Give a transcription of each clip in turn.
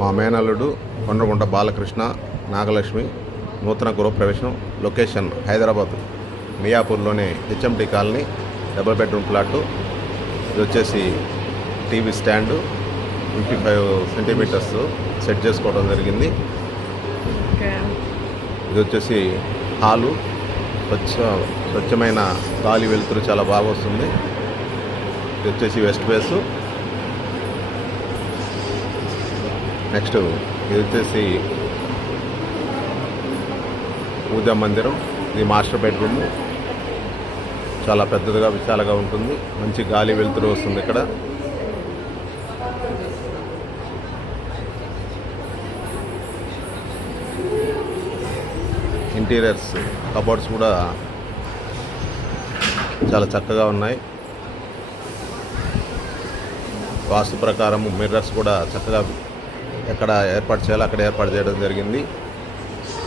మా మేనల్లుడు కొండ్రగుంట బాలకృష్ణ నాగలక్ష్మి నూతన గృహప్రవేశం. లొకేషన్ హైదరాబాద్ మియాపూర్లోని HMD colony, double bedroom flat. ఇది వచ్చేసి టీవీ స్టాండు 55 సెంటీమీటర్స్ సెట్ చేసుకోవడం జరిగింది. ఇది వచ్చేసి హాలు, స్వచ్ఛమైన గాలి వెలుతురు చాలా బాగా వస్తుంది. ఇది వచ్చేసి వెస్ట్ ఫేసు. నెక్స్ట్ ఇది వచ్చేసి పూజా మందిరం. ఇది మాస్టర్ బెడ్రూము. చాలా పెద్దదిగా విశాలంగా ఉంటుంది. మంచి గాలి వెలుతురు వస్తుంది ఇక్కడ. ఇంటీరియర్స్ కబోర్డ్స్ కూడా చాలా చక్కగా ఉన్నాయి. వాస్తు ప్రకారం మిర్రర్స్ కూడా చక్కగా ఎక్కడ ఏర్పాటు చేయాలో అక్కడ ఏర్పాటు చేయడం జరిగింది.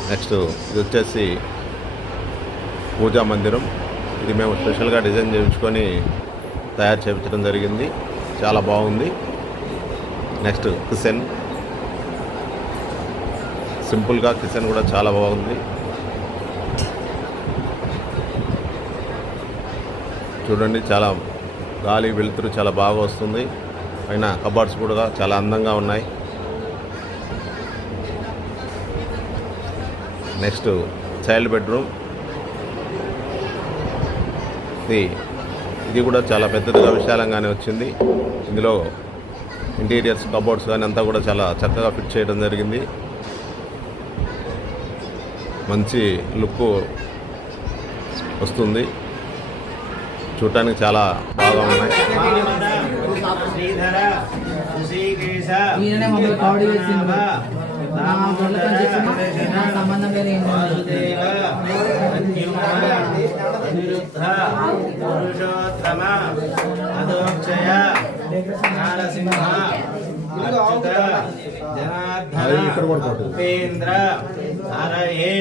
నెక్స్ట్ ఇది వచ్చేసి పూజా మందిరం. ఇది మేము స్పెషల్గా డిజైన్ చేయించుకొని తయారు చేయించడం జరిగింది. చాలా బాగుంది. నెక్స్ట్ కిచెన్, సింపుల్గా కిచెన్ కూడా చాలా బాగుంది. చూడండి, చాలా గాలి వెలుతురు చాలా బాగా వస్తుంది. పైన కబోర్డ్స్ కూడా చాలా అందంగా ఉన్నాయి. Next child bedroom. ఇది కూడా చాలా పెద్దదిగా విశాలంగానే వచ్చింది. ఇందులో ఇంటీరియర్స్ కబోర్డ్స్ కానీ అంతా కూడా చాలా చక్కగా ఫిట్ చేయడం జరిగింది. మంచి లుక్ వస్తుంది. చూడటానికి చాలా బాగా ఉన్నాయి. ఉపేంద్ర హరయే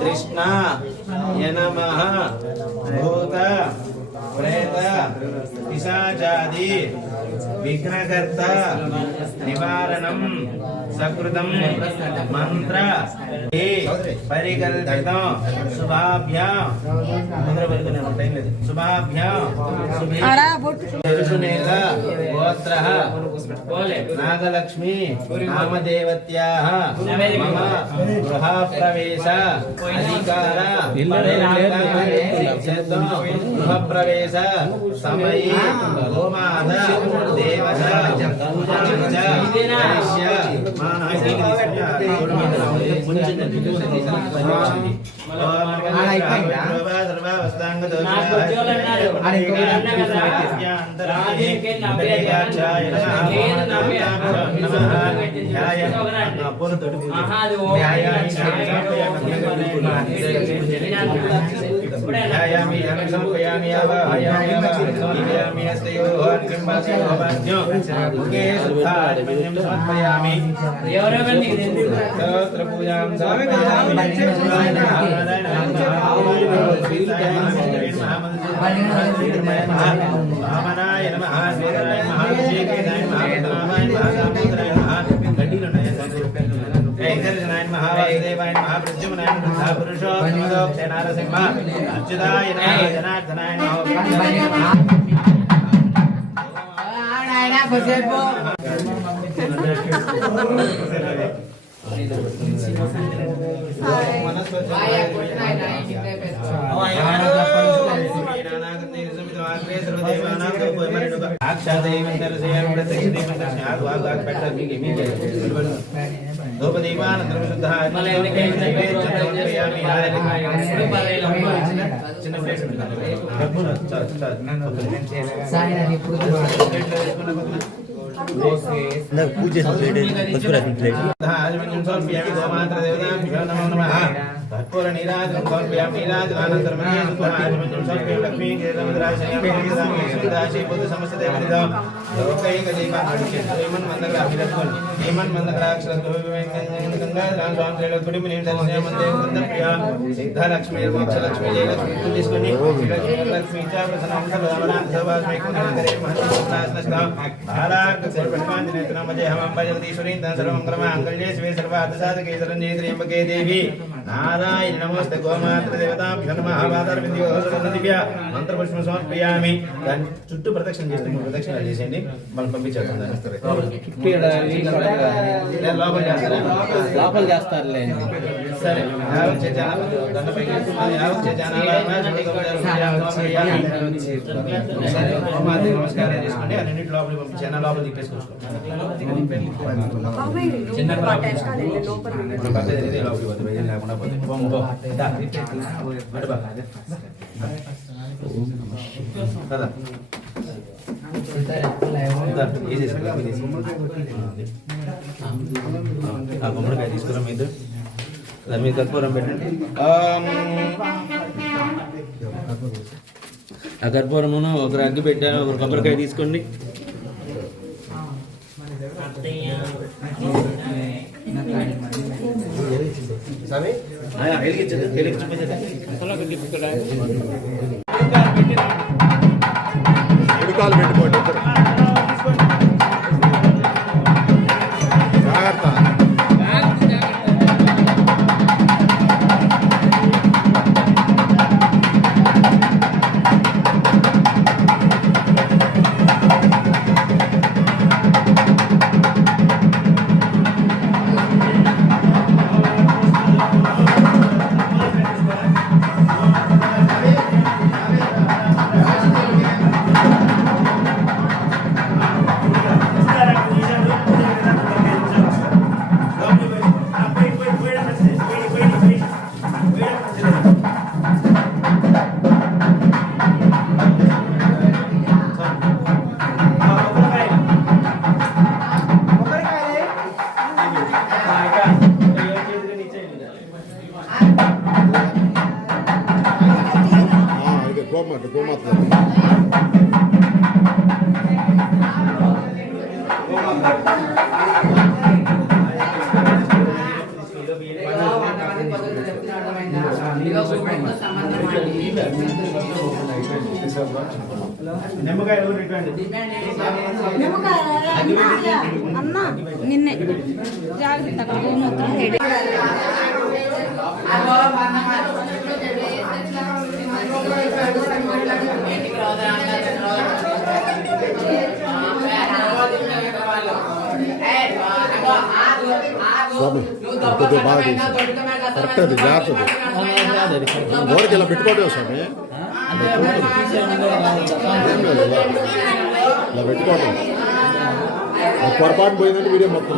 కృష్ణ యనమః భూత ప్రేత పిశాచాది విఘ్నకర్త నివారణం సకృతం మంత్ర పరికల్పితం శుభాభ్యాం గోత్ర నాగలక్ష్మి నామదేవత్యాః మమ గృహప్రవేశ అధికార గృహప్రవేశ సమయే గోమాత దేవత పూజ कर्पूर नीराजनं समर्पयामि नीराजनानन्तरं लक्ष्मी राशि बुद्ध समस्त देवता लोकैक दीपान् मंदग्राभिरत्वन् हेमन् मंदग्राक्षरं गंगा राम त्रैलोक्यं निर्दर्शय मंदे वंदप्रिया सिद्ध लक्ष्मी मोक्ष लक्ष्मी जय लक्ष्मी पूजिस्वनि लक्ष्मी च प्रसन्नं सर्वदामनां सर्वास्मै कुणकरे महत्त्वनास्न सर्वमंगलमांगल्ये देवी नारायण नमोस्ते गोमात्र देवताभ्यो नमः आवादरविंद्यो దివ్య మంత్రపుష్పం సమర్పయామి. దాన్ని చుట్టూ ప్రదక్షిణ చేస్తే 3 ప్రదక్షిణాలు చేసేయండి, మనం పంపించేస్తాం. లోపల చేస్తారులే. సరే నమస్కారం చేసుకోండి. అన్నింటి లోపలికి పంపించాను, లోపల తిప్పేసుకోవచ్చు. గుమ్మడికాయ తీసుకురా మీద దాని మీద కర్పూరం పెట్టండి. ఆ కర్పూరమును ఒకరు అగ్గి పెట్టాను, ఒకరు కొబ్బరికాయ తీసుకోండి. ఉడికాలు పెట్టుకోండి జాగ్రత్త. గోమాత నిమ్మకాయ అమ్మ నిన్నే జాగ్రత్త మొత్తం స్వామి కొద్దిగా బాగా కరెక్ట్, అది జాగ్రత్త. గోడకి ఇలా పెట్టుకోవట్లేదు స్వామి, ఇలా పెట్టుకోవటం. పొరపాటు పోయిందంటే వీడియో మొత్తం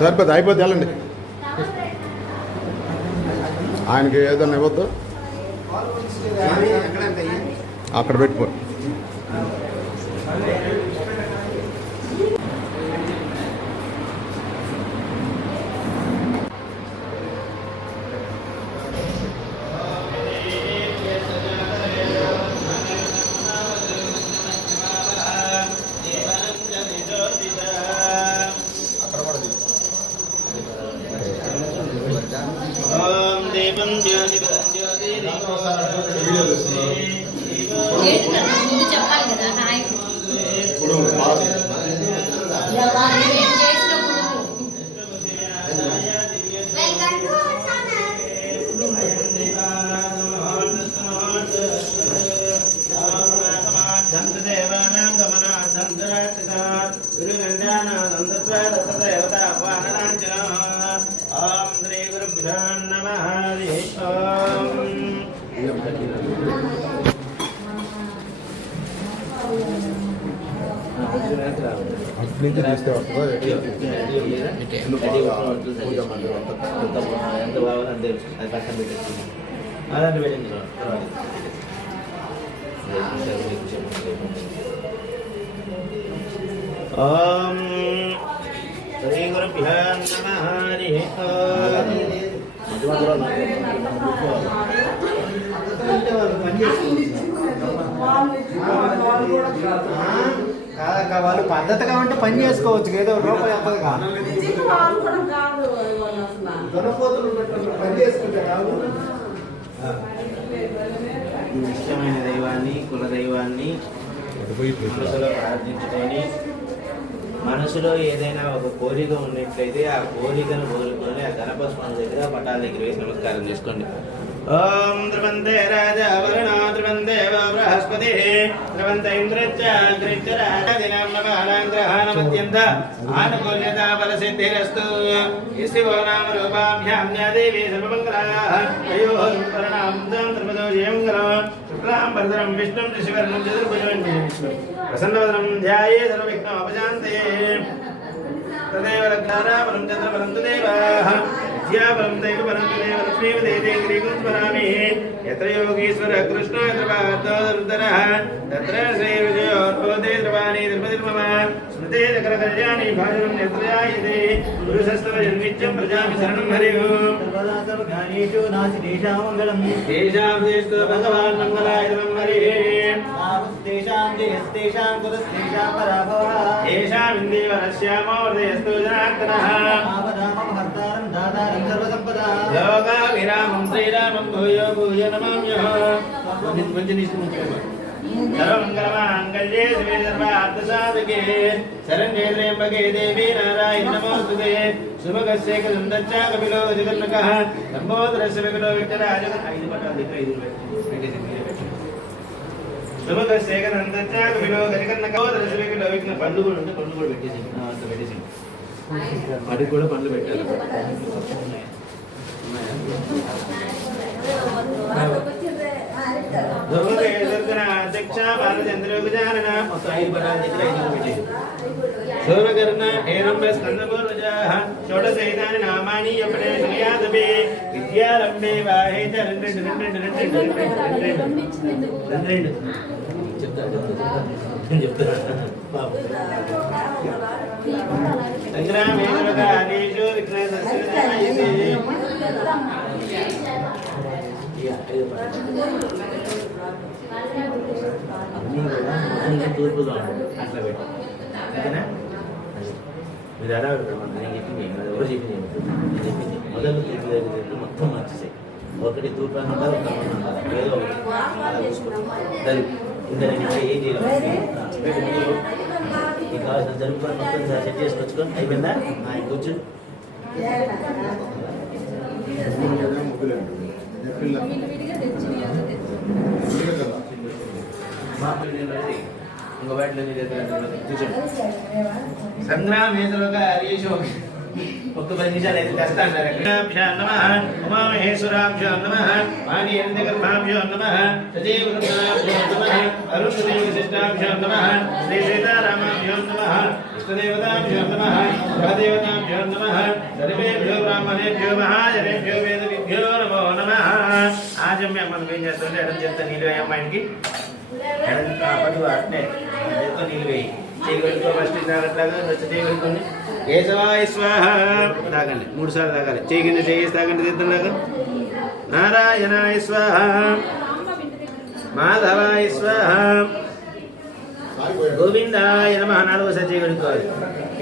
సరిపోతే అయిపోతే వెళ్ళండి. ఆయనకి ఏదన్నా ఇవ్వద్దు, అక్కడ పెట్టుకో. చెప్పాలి కదా నుంచి తీస్తే వస్తుందా? ఓం శ్రీ గురుభ్యో నమః. హరి ఓం. కాదక్క వాళ్ళు పద్ధతిగా ఉంటే పని చేసుకోవచ్చు, ఏదో రూపాయి వస్తుందిగా. ఈ ఇష్టమైన దైవాన్ని, కుల దైవాన్ని మనసులో ప్రార్థించుకొని, మనసులో ఏదైనా ఒక కోరిక ఉన్నట్లయితే ఆ కోరికను కోరుకొని ఆ గణపతి స్వామి దగ్గర పటాల దగ్గర వేసి నమస్కారం చేసుకోండి. ఓం ధ్రువంతే రాజా వరుణో ధ్రువంతే బృహస్పతి ధ్రువంత ఇంద్రశ్చాగ్రహానాంగ్రహాణమత్యంత ఆనుకూల్యతా బలసిద్ధిరస్తు. శివో నామ రూపాభ్యాం దేవీ సర్వమంగళాః తయోః ప్రణామం ధ్రుపదో జయమంగళం శుక్లాం వరదరం విష్ణుం శశివర్ణం చతుర్భుజం ప్రసన్నవదనం ధ్యాయే సర్వవిఘ్నోపశాంతయే. తదేవ రక్షారామరం చంద్రబలం తదేవాః విద్యాబలం దైవబలం తదేవ లక్ష్మీపదే గిరిగుంస్మరామి. యత్ర యోగీశ్వర కృష్ణ యత్ర పార్థోదరుదరః తత్ర శ్రీవిజయోర్భవతే ద్రవాణి తిరుపతిర్మమ స్మృతే చక్రకళ్యాణి భాజనం యత్ర జాయతే పురుషస్తవ జన్మిత్యం ప్రజామి శరణం హరిః. సర్వదాసర్వజ్ఞానేషు నాసిదేషాం మంగళం తేషాం దేశో భగవాన్ మంగళాయతమం హరిః. తేషాం జయస్తేషాం కుతస్తేషాం పరాభవః తేషాం ఇందేవరస్యామో హృదయస్థో జనార్దనః. హర్తారం దాతారం సర్వసంపదా లోకాభిరామం శ్రీరామం భూయో భూయ నమామ్యః. సర్వమంగళమాంగళ్యే శివే సర్వార్థసాధకే శరణ్యే త్ర్యంబకే దేవీ నారాయణి నమోస్తుతే. శుభకస్య కదందచ్చ కపిలో జగన్నకః లంబోదరస్య వికటో విఘ్నరాజ. ఐదు పటాలు దగ్గర ఐదు శుభకస్య కదందచ్చ కపిలో జగన్నకః లంబోదరస్య వికటో విఘ్న. పండు కూడా ఉంటే పండు కూడా పెట్టేసి అంత పెట్టేసి వాటికి కూడా పండ్లు పెట్టాలి. అధ్యక్ష బాలచంద్రోగజానన మొత్తం ఐదు పదాల దగ్గర ఐదు పెట్టేది. సూర్యకర్ణ హేరంబ స్కందపూర్వజాః షోడశైతాని నామాని యపడే శ్రీయాదపే విద్యారంభే వాహే చ రెండు సంగ్రామేషు విఘ్నదస్య తూర్పుగా అట్లా పెట్టి ఓకేనా. మీరు అలా నేను చెప్పింది ఎవరు చెప్పింది చెప్పింది మొదలు తూర్పు దగ్గర మొత్తం వచ్చేసాయి. ఒకటి తూర్పు అన్నదా ఒక ఏదో అలా చూసుకుంటాం. ఇంకా ఏం చేయాలి మీకు కావాల్సిన జరుపుకొని మొత్తం సెట్ చేసుకొచ్చుకొని అయిపోయిందా. కూర్చో ఇంకో వాటిలో కూర్చోండి. సంగ్రామేశ్వర హరీశో ఒక్క 10 నిమిషాలు అయితే తెస్తా అంటారు. ఉమామహేశ్వరాభ్యో నమః వాణీయంజగర్భాభ్యో నమః సజీవృద్ధాభ్యో నమః అరుణదేవ విశిష్టాభ్యో నమః శ్రీ సీతారామాభ్యో నమః ఇష్టదేవతాభ్యో నమః గ్రహదేవతాభ్యో నమః సర్వేభ్యో బ్రాహ్మణేభ్యో మహాజనేభ్యో వేదవిభ్యో నమో నమః. ఆజమ్య మనం ఏం చేస్తుంటే ఎడం చేస్తా నీళ్ళు వేయ అమ్మాయికి పట్టు అట్నే చేత్తో నీళ్ళు వేయి. చేయి పెట్టుకో ఫస్ట్ తాగట్లాగా చేయి పెట్టుకోండి. కేశవాయ స్వాహ తాగండి 3 సార్లు తాగాలి. చేయి కింద చేసి తాగండి తీర్థంలాగా. నారాయణాయ స్వాహ మాధవాయ స్వాహ గోవిందాయ నమః 4వ చేయి పెట్టుకోవాలి.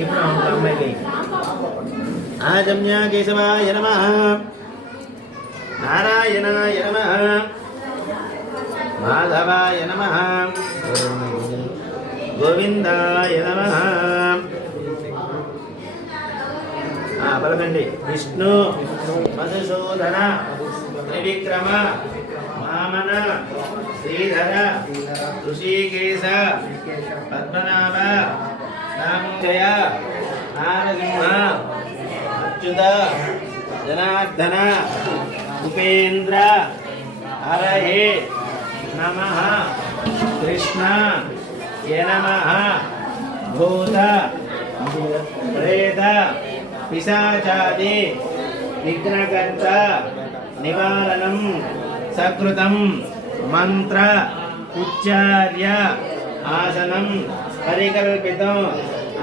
ఇప్పుడు అమ్మాయికి ఆజమ్య కేశవాయ నమః నారాయణాయ నమః మాధవాయ నమః గోవిందాయ నమః. పలకండి. విష్ణు మధుసూదన త్రివిక్రమ వామన శ్రీధర ఋషికేశ పద్మనాభ రామజయ నారసింహ అచ్యుత జనార్దన ఉపేంద్ర హరహే నమః కృష్ణ య నమః భూత ప్రేత పిశాచాది విఘ్నకర్త నివారణం సకృతం మంత్ర ఉచ్చార్య ఆసనం పరికల్పితం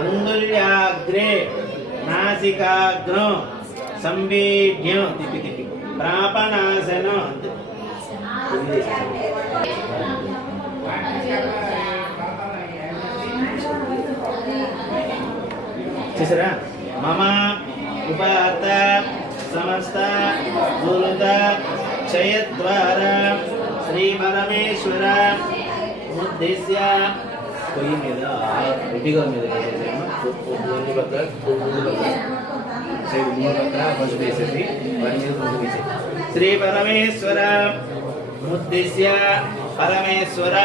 అంగుళ్యాగ్రే నాసికాగ్రం సంవేద్యం ప్రాపనాసనం చూసారా మమ ఉపాత సమస్త భూత క్షయద్వార శ్రీ పరమేశ్వర ఉద్దేశ్య పొయ్యి మీద రెడ్డిగా మీద రెండు పక్కల సైడ్ మూడు పక్కల పసుపు వేసేసి వారి మీద పసుపు వేసేసి శ్రీ పరమేశ్వర ఉద్దేశ్య పరమేశ్వర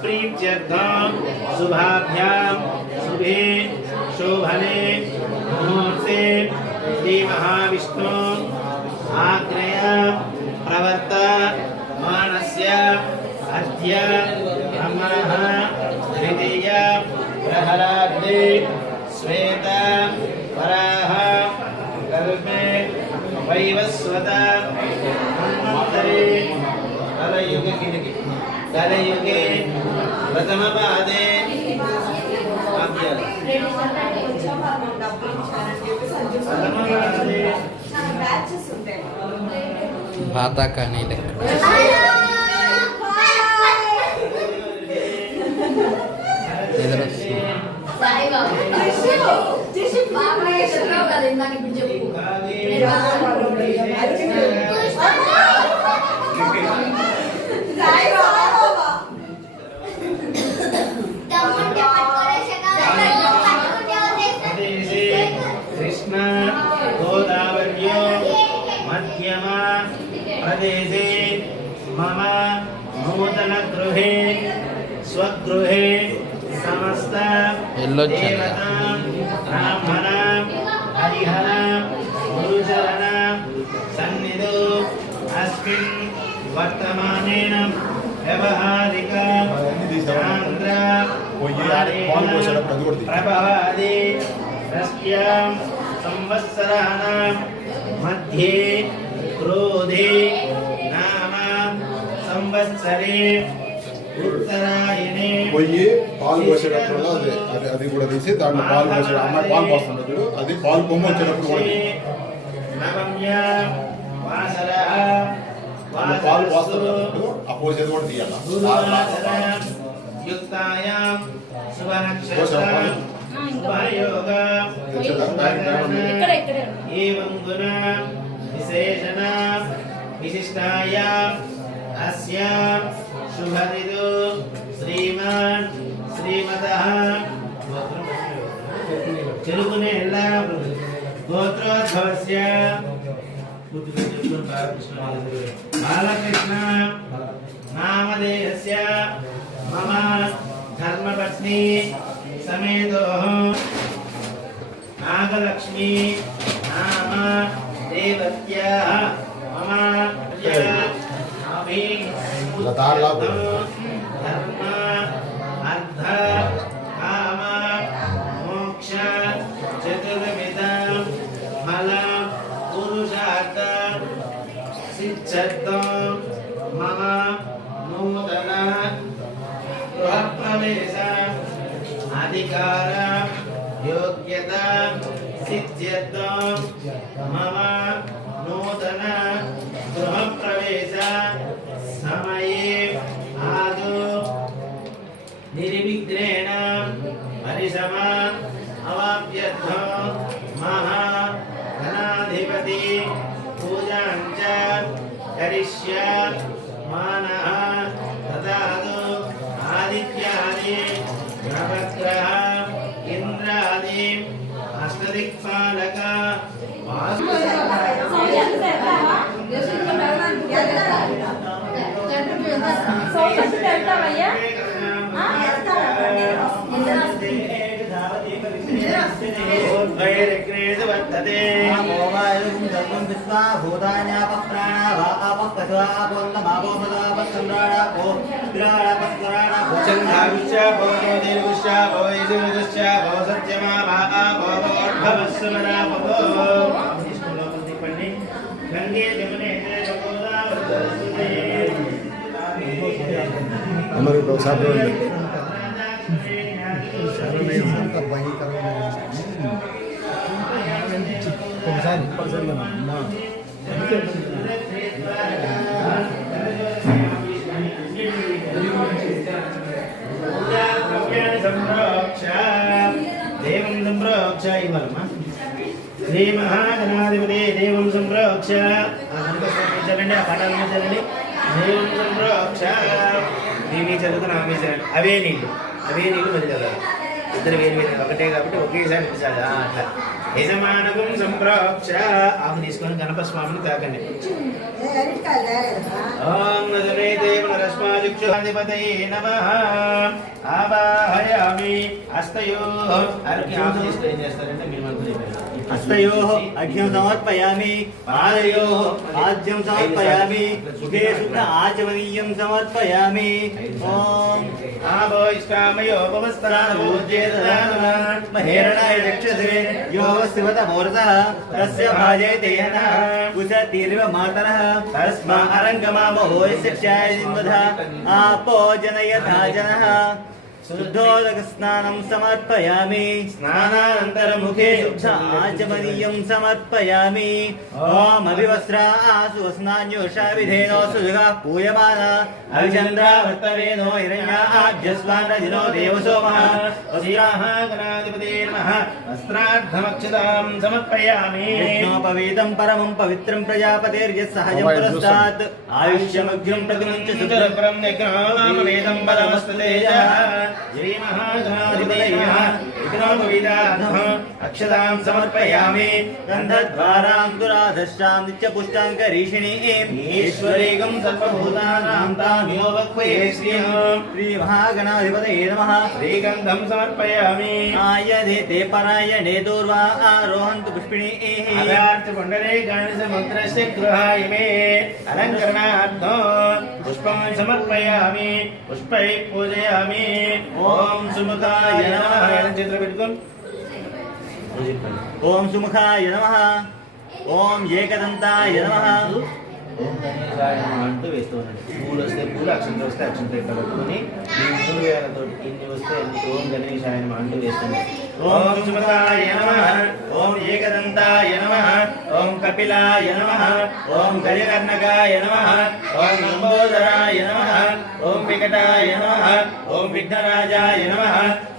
ప్రీత్యర్థం శుభాభ్యాం శుభే శోభనే ముహూర్తే శ్రీ మహావిష్ణు ఆగ్నేయ ప్రవర్త మానస్య అద్య బ్రహ్మణః ద్వితీయ ప్రహలాదే శ్వేత వరాహ కల్పే వైవస్వత మన్వంతరే కలయుగే ప్రథమ పాదే బాతా కానీ లెక్క ఎదురొస్తుంది కృష్ణ గోదావర్యో మధ్యమ ప్రదేశే మమ నూతన గృహే స్వగృహే సమస్త వెళ్ళొచ్చాను దేవత బ్రాహ్మణ హరిహర గురుచరణ సన్నిధో అస్మిన్ వర్తమానేన వ్యవహారిక చాంద్ర ప్రభాది షష్ట్యాం సంవత్సరాణాం మధ్యే క్రోధే నామ సంవత్సరే ఉత్తరాయణే పోయి పాలు పోసేటప్పుడు అది కూడా తీసి దాంట్లో పాలు పోసే అమ్మాయి పాలు పోస్తుంటాడు చూడు, అది పాలు కొమ్మ వచ్చేటప్పుడు కూడా తీయి. దాంట్లో పాలు పోస్తున్నప్పుడు ఆ పోసేది కూడా తీయాలి. విశేషణ విశిష్టాయాం అస్యాం శుభదిదు శ్రీమాన్ శ్రీమతః తెలుగునేళ్ళ గోత్రోద్భవస్య బాలకృష్ణ నామధేయస్య మమ ధర్మపత్ని సమేతోః నాగలక్ష్మి నామ దేవత్యాః మమ ధర్మ అర్థ కామ మోక్ష చతుర్విధ ఫల పురుషార్థ సిద్ధ్యర్థం మమ నూతన గృహప్రవేశ అధికార యోగ్యత సిద్ధ్యర్థం మమ నూతన గృహప్రవేశ సమయే ఆదు నిర్విఘ్నేన పరిసమ అవాప్యర్థం మహా గణాధిపతి పూజాంచ కరిష్యామానః తదాదు ఆదిత్యాది నవగ్రహ ఇంద్రాది అష్టదిక్పాలక మరి ఒకసారి ఒకసారి సంప్రోక్ష ఇవ్వాలమ్మా. శ్రీ మహాగణాధిపతి దేవం సంప్రోక్ష చల్లండి, ఆ పటాలను చల్లండి. దేవం సంప్రోక్ష దేవి చదువుకుని ఆమె చల్లండి. అవే నీళ్ళు మరి కదా ఇద్దరు వేరు వేరు ఒకటే కాబట్టి ఒకేసారి ఇచ్చాలి. అట్లా యజమానకం సంప్రోక్ష ఆమె తీసుకొని గణపతి స్వామిని తాకండి. ఓం నజరే దేవనరస్మాదిక్షాధిపతయే నమః. ఆవాహయామి హస్తయోః అర్ఘ్యం తీసుకొని ఏం చేస్తారంటే మీరు हस्तयोः अर्घ्यं समर्पयामि, पादयोः आज्यं समर्पयामि, सुखे शुद्ध आचमनीयं समर्पयामि. ॐ आभो इष्टामयो भवस्तानभूज्येतदानः महेरणाय रक्षसे यो वस्तिवत मूर्तः तस्य भाजयते यनः कुशतीर्व मातरः तस्मा अरङ्गमामहो यस्य क्षायजिन्वधः आपो जनयथा जनः. शुद्धोदक स्नानं समर्पयामि, स्नानानन्तरमुखे शुद्ध आचमनीयं समर्पयामि. ॐ अभिवस्त्रा आसु स्नान्योषा विधेनो सुजगा पूयमाना अभिचन्द्रावर्तवेनो हिरण्या आभ्यस्वानजिनो देवसोमः. वस्त्राः गणाधिपतये नमः. वस्त्रार्थमक्षतां समर्पयामि. यज्ञोपवीतं परमं पवित्रं प्रजापतेर्यत्सहजं पुरस्तात् आयुष्यमग्र्यं प्रतिमुञ्च शुक्रं यज्ञामवेदं परमस्ततेजः. श्री महागणाधिपतये नमः. यज्ञोपवीतार्थम् अक्षतां समर्पयामि. गन्धद्वारां दुराधश्चां नित्यपुष्टां करीषिणीं ईश्वरीकं सर्वभूतानां तामियो वक्वये श्रियः. श्रीमहागणाधिपतये नमः. श्रीगन्धं समर्पयामि. आयधेते परायणे दूर्वा आरोहन्तु पुष्पिणीः. अभ्यार्थकुण्डले गणेशमन्त्रस्य गृहाय मे अलङ्करणार्थं पुष्पं समर्पयामि. पुष्पैः पूजयामि. ॐ सुमुखाय नमः. चित्र పెట్టుకోండి. ॐ सुमुखाय नमः. ॐ एकदन्ताय नमः. ఓం గణేశాయ నమః అంటూ వేస్తూ ఉండండి. పూలు వస్తే పూలు, అక్షంత వస్తే అక్షంత కలుపుకొని ఈ 3 వేలతో ఎన్ని వస్తే అన్ని ఓం గణేశాయ నమః అంటూ వేస్తుంది. ఓం సుమతాయ నమః. ఓం ఏకదంతాయ నమః. ఓం కపిలాయ నమః. ఓం గజకర్ణకాయ నమః. ఓం లంబోదరాయ నమః. ఓం వికటాయ నమః. ఓం విఘ్నరాజాయ నమః.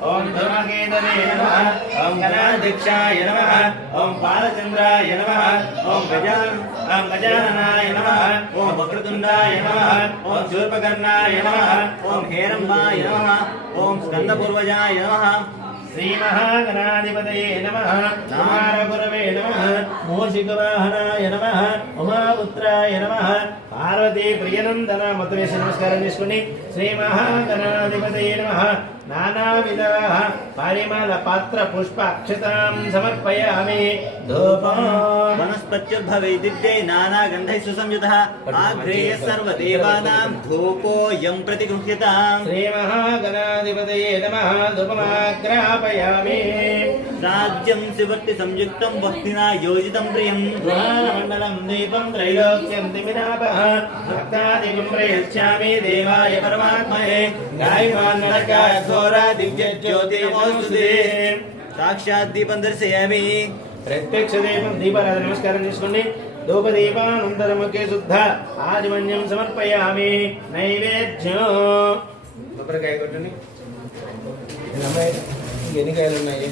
ఓం ధర్మకేతనే నమః. ఓం గణాధ్యక్షాయ నమః. ఓం బాలచంద్రాయ నమః. ఓం గజాననాయ నమః. ఓం వక్రతుండాయ నమః. ఓం శూర్పకర్ణాయ నమః. ఓం హేరంబాయ నమః. ఓం స్కందపూర్వజాయ నమః. శ్రీ మహాగణాధిపతయే నమః. నారాయణగురవే నమః. మూషికవాహనాయ నమః. ఉమాపుత్రాయ నమః. పార్వతీ ప్రియనందన మొత్తం వేసి నమస్కారం చేసుకోండి. శ్రీ మహాగణాధిపతయే నమః. నానావిధ పరిమళ పాత్ర పుష్ప అక్షతాం సమర్పయామి. ధూపం वनस्पत्युर्भवेदित्यै नानागन्धैः सुसंयुतः आघ्रेय सर्वदेवानां धूपोऽयं प्रतिगृह्यताम्. శ్రీ మహాగణాధిపతయే నమః. ధూపమాగ్రాపయామి. राज्यं शिवर्ति संयुक्तं भक्तिना योजितं प्रियम्. మండలం దీపం త్రైలోక్యం దివినాపః. భక్తాదికం ప్రయచ్ఛామి దేవాయ పరమాత్మనే. గాయమాన్నరకాయ ఘోరా దివ్య జ్యోతి నమోస్తుతే. साक्षात् दीपं दर्शयामि. ప్రత్యక్ష దీపం దీపారాధన నమస్కారం చేసుకోండి. ధూపదీపానంతరముఖే శుద్ధ ఆజమన్యం సమర్పయామి. నైవేద్యం కొబ్బరికాయ కొట్టండి. ఎన్ని కాయలు ఉన్నాయి?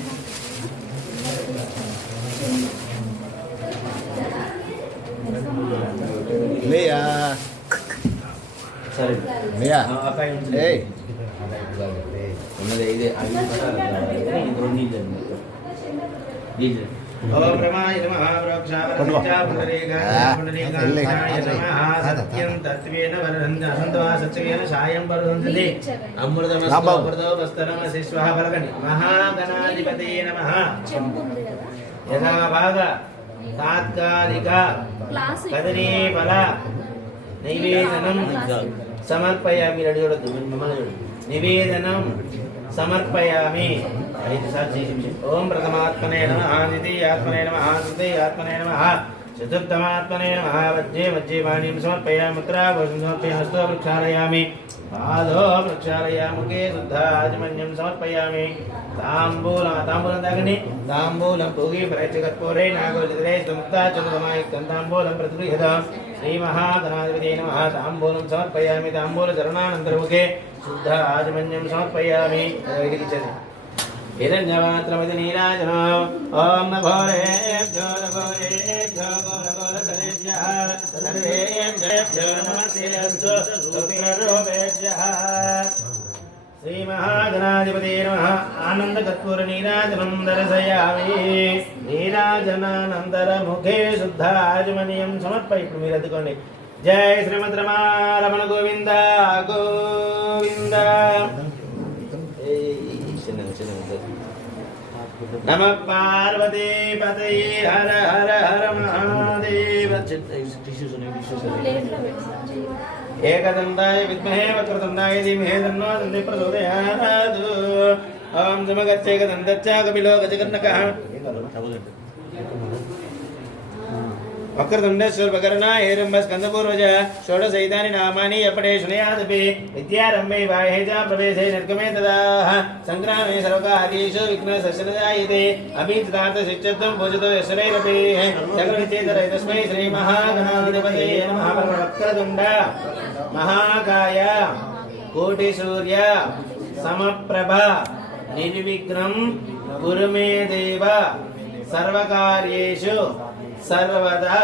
లేయా సరే లేయా అబ్బాయి ఏయ్ ఉన్నది ఇదే అవి ఇందులో నీళ్ళు నీళ్ళు. ఓం బ్రహ్మాయ నమః. వృక్షావరణ పుండరీకాయ నమః. సత్యం తత్వేన వరదంత అసంతవా సత్యవేన సాయం వరదంతది. అమృతమస్తో వస్తనమసి స్వాహ పలకండి. మహాగణాధిపతయే నమః. యథాభాగ తాత్కాలిక కదనీ ఫల నైవేదనం సమర్పయామి. రెడీ చూడద్దు మిమ్మల్ని చూడు. నివేదనం సమర్పయామి. 5 సార్లు చేసి ఓం ప్రథమాత్మనే నమః. ద్వితీయాత్మనే నమః. తృతీయాత్మనే నమః. చతుర్థమాత్మనే నమః. మధ్యే మధ్యే వాణీం సమర్పయామి. ముద్రాభూషణం సమర్పయామి. హస్తో ప్రక్షాళయామి. పాదో ప్రక్షాళయామి. ముఖే శుద్ధాజమన్యం సమర్పయామి. తాంబూలం తాగండి. తాంబూలం పూగి ప్రయత్కర్పూరే నాగోలిద్రే ముక్తాచంద్రమాయుక్తం తాంబూలం ప్రతిగృహ్యతాం. శ్రీ మహాగణాధిపతయే నమః. తాంబూలం సమర్పయామి. తాంబూల చరణానంతరముఖే శుద్ధ ఆజమన్యం సమర్పయామి. हिरण्यमात्रमति नीराजनो ॐ घोरेभ्यो घोरेभ्यो घोरघोरतरेभ्यः सर्वेभ्यो नमस्तेऽस्तु रुद्ररूपेभ्यः श्रीमहागणाधिपते नमः आनन्दकर्पूर नीराजनं दर्शयामि नीराजनानन्तरमुखे शुद्धाजमनीयं समर्पयितुं विरतिकोण्डि जय श्रीमद् रमारमण गोविन्द गोविन्द नमः पार्वती पतये हर हर हर महादेव एकदन्ताय विद्महे वक्रतुण्डाय धीमहि तन्नो दन्ति प्रचोदयात् ॐ समगच्छेकदन्तच्च कपिलो गजकर्णकः वक्रतुण्डस्वर्पकर्णा हेरम्बस्कन्दपूर्वज षोडशैतानि नामानि यपटे शृणुयादपि विद्यारम्भे बाह्ये च प्रवेशे निर्गमे तदा सङ्ग्रामे सर्वकार्येषु विघ्नशस्त्रजायते अभिजितार्थशिष्यत्वं पूजितो यशरैरपि चक्रविचेतरे तस्मै श्रीमहागणाधिपतये नमः वक्रतुण्ड महाकाय कोटिसूर्य समप्रभ निर्विघ्नं कुरु मे देव सर्वकार्येषु सर्वदा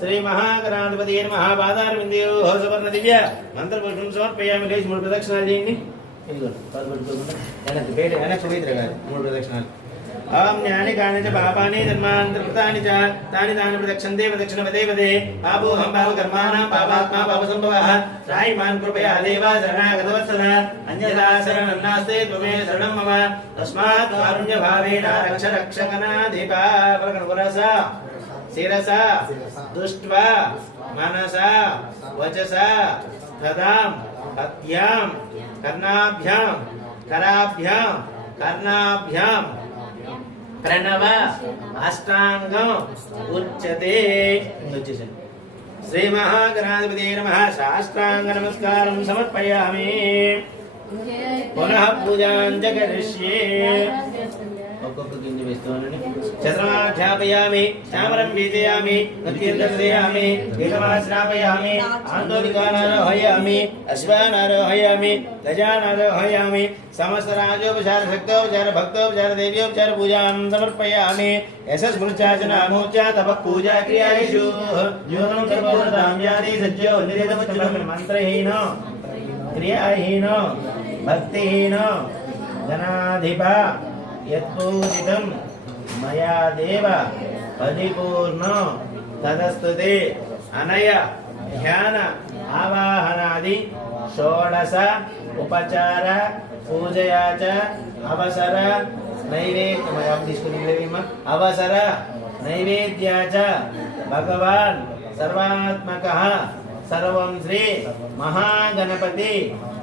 श्री महागणाधिपति महापादारविंदयो सुवर्ण दिव्य मंत्र पुष्पं समर्पयामि लेచి మూడు ప్రదక్షిణాలు చేయండి ఇదిగోండి పదకొండు వెనక్కి తిరగాలి మూడు ప్రదక్షిణాలు ओम ज्ञानि कानि च पापानि जन्मान्तरकृतानि च तानि तानि प्रदक्षन्ते प्रदक्षिणपदे पदे पापोऽहं पापकर्माणां पापात्मा पापसम्भवः त्रायिमान् कृपया देव शरणागतवत्सल अन्यथा शरणं नास्ति त्वमेव शरणं मम तस्मात् कारुण्यभावेन रक्ष रक्षकनाधिपा प्रकटपुरसा शिरसा दुष्ट्वा मनसा वचसा तदां हत्यां कर्णाभ्यां कराभ्यां कर्णाभ्यां प्रणव अष्टांगं उच्यते श्री महागणाधिपते नमः साष्टांग नमस्कारं समर्पयामि पुनः पूजां च करिष्ये चन्द्रमाध्यापयामि चामरं बीजयामि नृत्यन्दर्शयामि एकमाश्रापयामि आन्दोलिकानारोहयामि अश्वानारोहयामि गजानारोहयामि समस्त राजोपचार शक्तोपचार भक्तोपचार देव्योपचार पूजां समर्पयामि यशस्मृचाचनामोचा तपः पूजा क्रियादिषु जीवनं सर्वोन्नतां याति सज्जो निरतमच्युतं मन्त्रहीन क्रियाहीन भक्तिहीन गणाधिपा यत्पूजितं मया देव परिपूर्ण तदस्तुते अनय ध्यान आवाहनादि षोडश उपचार पूजया च अवसर नैवेद्य अवसर नैवेद्या च भगवान् सर्वात्मकः सर्वं श्री महागणपति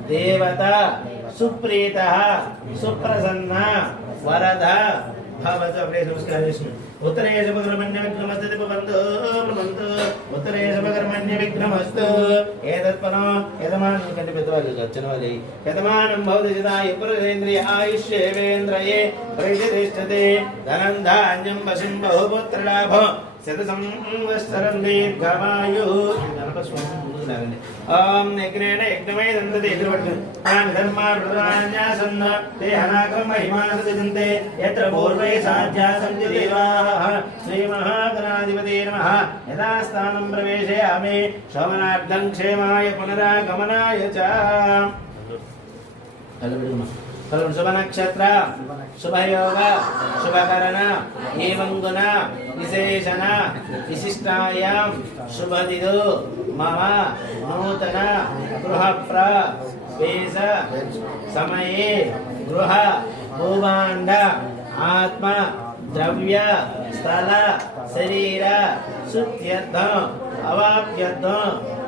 देवता सुप्रीतः सुप्रसन्न वरद भवतु अपने नमस्कार उत्तरे शुभकर्मण्य विघ्नमस्तु भवन्तु भवन्तु उत्तरे शुभकर्मण्य विघ्नमस्तु एतत्पनो यतमानं कंटे पेतवाले गच्छनवाले यतमानं भवति सदाय पुरुषेन्द्रिय आयुष्येवेन्द्रिये प्रतिष्ठते धनं धान्यं वशं बहुपुत्रलाभ शतसंवत्सरं दीर्घमायुः ओम निग्रेण यज्ञमय दन्तते इतिवट् तान् धर्मान् प्रदान्यासन्न ते हनाकं महिमानसजन्ते यत्र पूर्वे साध्यासन्ति देवाः श्रीमहागणाधिपते नमः यदा स्थानं प्रवेशयामि शमनार्थं क्षेमाय पुनरागमनाय च शुभ नक्षत्र शुभ योग शुभ करण एवं गुण विशेषण विशिष्टायां शुभ दिदु मम नूतन गृह प्रवेश समये गृह भूभाण्ड आत्म द्रव्य स्थल शरीर शुद्ध्यर्थम् अवाप्यर्थं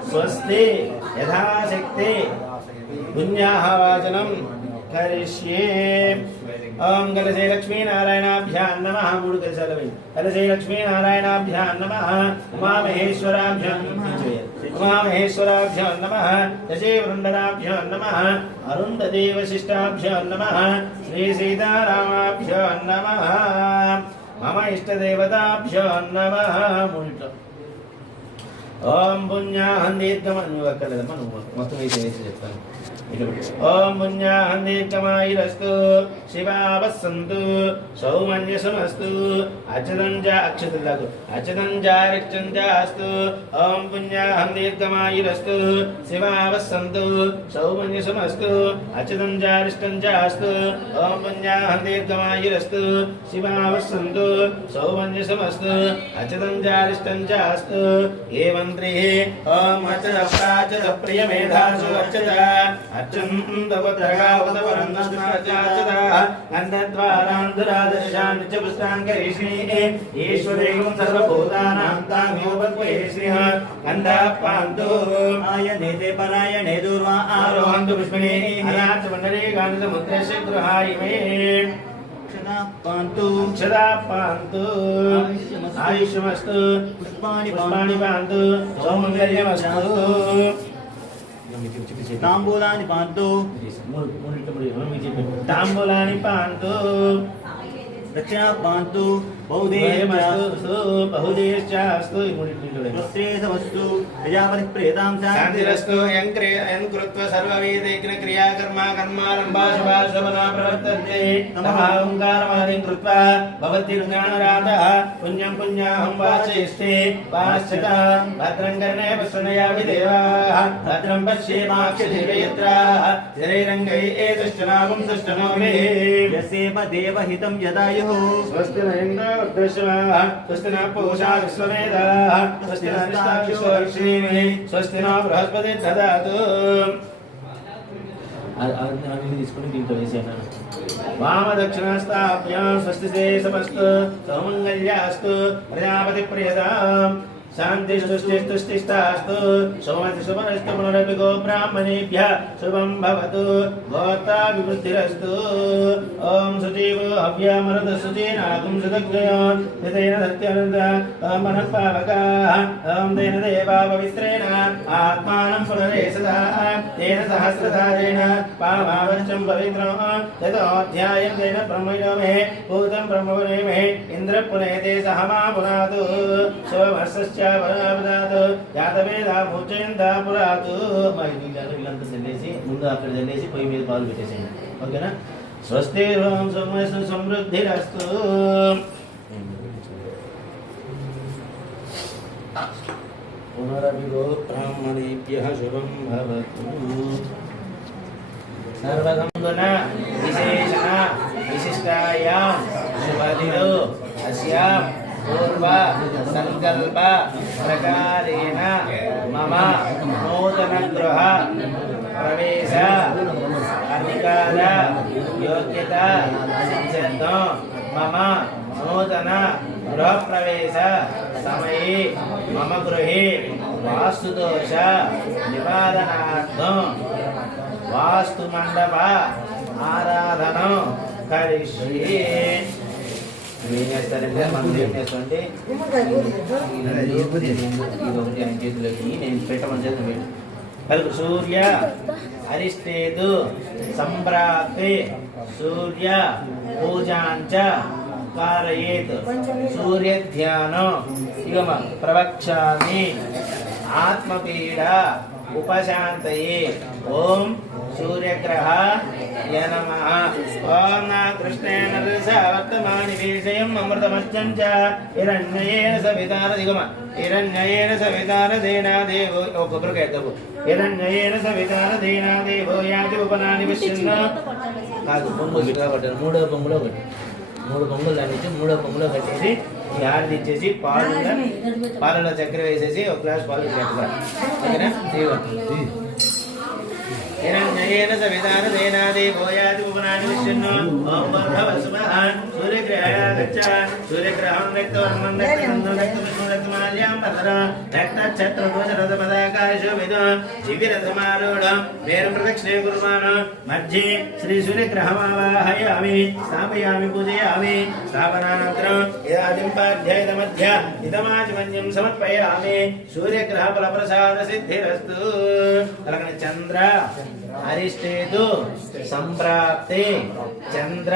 स्वस्ति यथाशक्ति पुण्याहवाचनं करिष्ये ओम कलशे लक्ष्मी नारायणाभ्यां नमः मूड कलशलवै कलशे लक्ष्मी नारायणाभ्यां नमः उमामहेश्वराभ्यां नमः दशे वृन्दनाभ्यां नमः अरुन्धती वशिष्ठाभ्यां नमः श्री सीतारामाभ्यां नमः मम इष्टदेवताभ्यां नमः मूड ఓం పుణ్యాహం దీర్ఘమ నువ్వు అక్కర్లేదమ్మా నువ్వు మొత్తం వేసి చెప్తాను. ఓం పుణ్యాహం దీర్ఘమాయురస్తు శివావస్సంతు సౌమన్యసమస్తు అక్షతంజాక్షతులకు అక్షతంజారిక్షంజాస్తు. ఓం పుణ్యాహం దీర్ఘమాయురస్తు శివావస్సంతు సౌమన్యసమస్తు అక్షతంజారిష్టంజాస్తు. ఓం పుణ్యాహం దీర్ఘమాయురస్తు శివావస్సంతు సౌమన్యసమస్తు అక్షతంజారిష్టంజాస్తు. ఏ మంత్రి ఓం అచ్చత ప్రాచత ప్రియమేధాసు అచ్చత ఈశ్వరేయం సర్వభూతానాం తామేవత్వయేష్ణిః గంధాపాంతో ఆయనేతే పరాయణే దూర్వా ఆరోహంతు పుష్పణే అనాథమండలే గానసముద్రస్య గృహాయిమే పాంతు క్షదాపాంతు ఆయుష్మస్తు పుష్పాణి పుష్పాణి పాంతు సౌమంగళ్యమస్తు. తాంబూలాని పాంతు తాంబూలాని పాంతు దక్షిణ పాంతు బహుదేవమస్తు బహుదేశ్చాస్తు. వస్త్రేశమస్తు ప్రజాపతి ప్రేతాం శాంతిరస్తు యం కృత్వ సర్వవేదైక్న క్రియా కర్మ కర్మారంభా శుభా శోభనా ప్రవర్తంతే తమాంకారమాదిం కృత్వా భవతిర్జ్ఞానరాధః పుణ్యం పుణ్యాహం వాచయిస్తే వాశ్చత భద్రం కర్ణే పశ్వనయామి దేవాః భద్రం పశ్యేమాక్షిదేవయత్రాః శరైరంగైః దుష్టనోమి యసేమ దేవహితం యదాయుః స్వస్తి నైంద్రో వృద్ధశ్రవాः స్వస్తి న పూషా విశ్వవేదాः స్వస్తి నరిష్టాక్షో లక్ష్మీ స్వస్తి న బృహస్పతి దదాతు. తీసుకుని దీంట్లో వేసేనా వామ దక్షిణస్థాభ్యాం స్వస్తి శేషమస్తు సౌమంగళ్యాస్తు ప్రజాపతి ప్రియతాం శాంతి స్తుష్టిస్తాస్తు. సోమతి శుభరస్తు పునరపి గో బ్రాహ్మణేభ్యః శుభం భవతు గోత్రా వివృద్ధిరస్తు. ఓం సుజీవో హవ్యామృత సుజీనాగం సుదగ్రయో నితైన సత్యనంద ఓం మనఃపావకాః ఓం తేన దేవా పవిత్రేణ ఆత్మానం పునరేసదా తేన సహస్రధారేణ పామావచ్చం పవిత్రం తతోऽధ్యాయం తేన బ్రహ్మయోమే భూతం బ్రహ్మపునేమే ఇంద్ర పునేతే సహ మా పునాతు శోమస్య పురాతు యాదవేదా పూజయంతా పురాతు. వీళ్ళంతా చల్లేసి ముందు అక్కడ చల్లేసి పొయ్యి మీద పాలు పెట్టేసేయండి. ఓకేనా. స్వస్తి ఓం సోమస్తు సమృద్ధిరస్తు. పునరభిగో బ్రాహ్మణేభ్యః శుభం భవతు. సర్వసంగుణ విశేషణ విశిష్టాయాం శుభదినో అస్యాం పూర్వ సంకల్ప ప్రకారేణ మమ నూతన గృహ ప్రవేశ అధికార యోగ్యత సిద్ధ్యర్థం మమ నూతన గృహ ప్రవేశ సమయే మమ గృహే వాస్తుదోష నివారణార్థం వాస్తు మండప ఆరాధన కరిష్యే. ఏం చేస్తారంటే మనం ఏం చేస్తామంటే ఇది ఒకటి ఆయన చేతిలోకి నేను పెట్టమని చేస్తాను. కలుపు సూర్య అరిష్టేతు సంప్రాప్తే సూర్య పూజాంచ కారయేత్ సూర్య ధ్యానం ఇగమ ప్రవక్ష్యామి ఆత్మపీడ ఉపశాంతయే. ఓం సూర్యగ్రహ నమః. ఓం నా కృష్ణేన వర్తమాని విషయం అమృతమత్యం చ హిరణ్యేన సవితాన దిగమ హిరణ్యేన సవితాన దేనా దేవో. ఒక కొబ్బరికాయ ఎత్తవు. హిరణ్యేన సవితాన దేనా దేవో యాతి ఉపనాని విశ్వన్న. నాకు బొంగులు కాబట్టి మూడో బొంగులో ఒకటి మూడు బొంగులు దాన్ని మూడో బొంగులో కట్టేసి ఈ ఆరు తెచ్చేసి పాలలో చక్కెర వేసేసి ఒక గ్లాస్ పాలు పెట్టాలి. ఓకేనా. హిరణ్యేన సవితాన దేనా దేవో యాతి ఉపనాని విశ్వన్న. ఓం భర్గవస్మః సూర్యగ్రహాయ గచ్చ. సూర్యగ్రహం రక్తవర్ణం రక్తగంధం రక్తపుష్పం రక్తమాల్యాం పతర రక్తఛత్రధ్వజరథపదాకాయ శోభితం శిబిరథమారూఢం వేరు ప్రదక్షిణే కుర్వాణ. మధ్యే శ్రీ సూర్యగ్రహమావాహయామి స్థాపయామి పూజయామి. స్థాపనానంతరం యదాదింపాధ్యాయత మధ్య ఇదమాజమన్యం సమర్పయామి. సూర్యగ్రహ ఫలప్రసాద సిద్ధిరస్తు. అలాగని చంద్ర అరిష్టేతు సంప్రాప్తే చంద్ర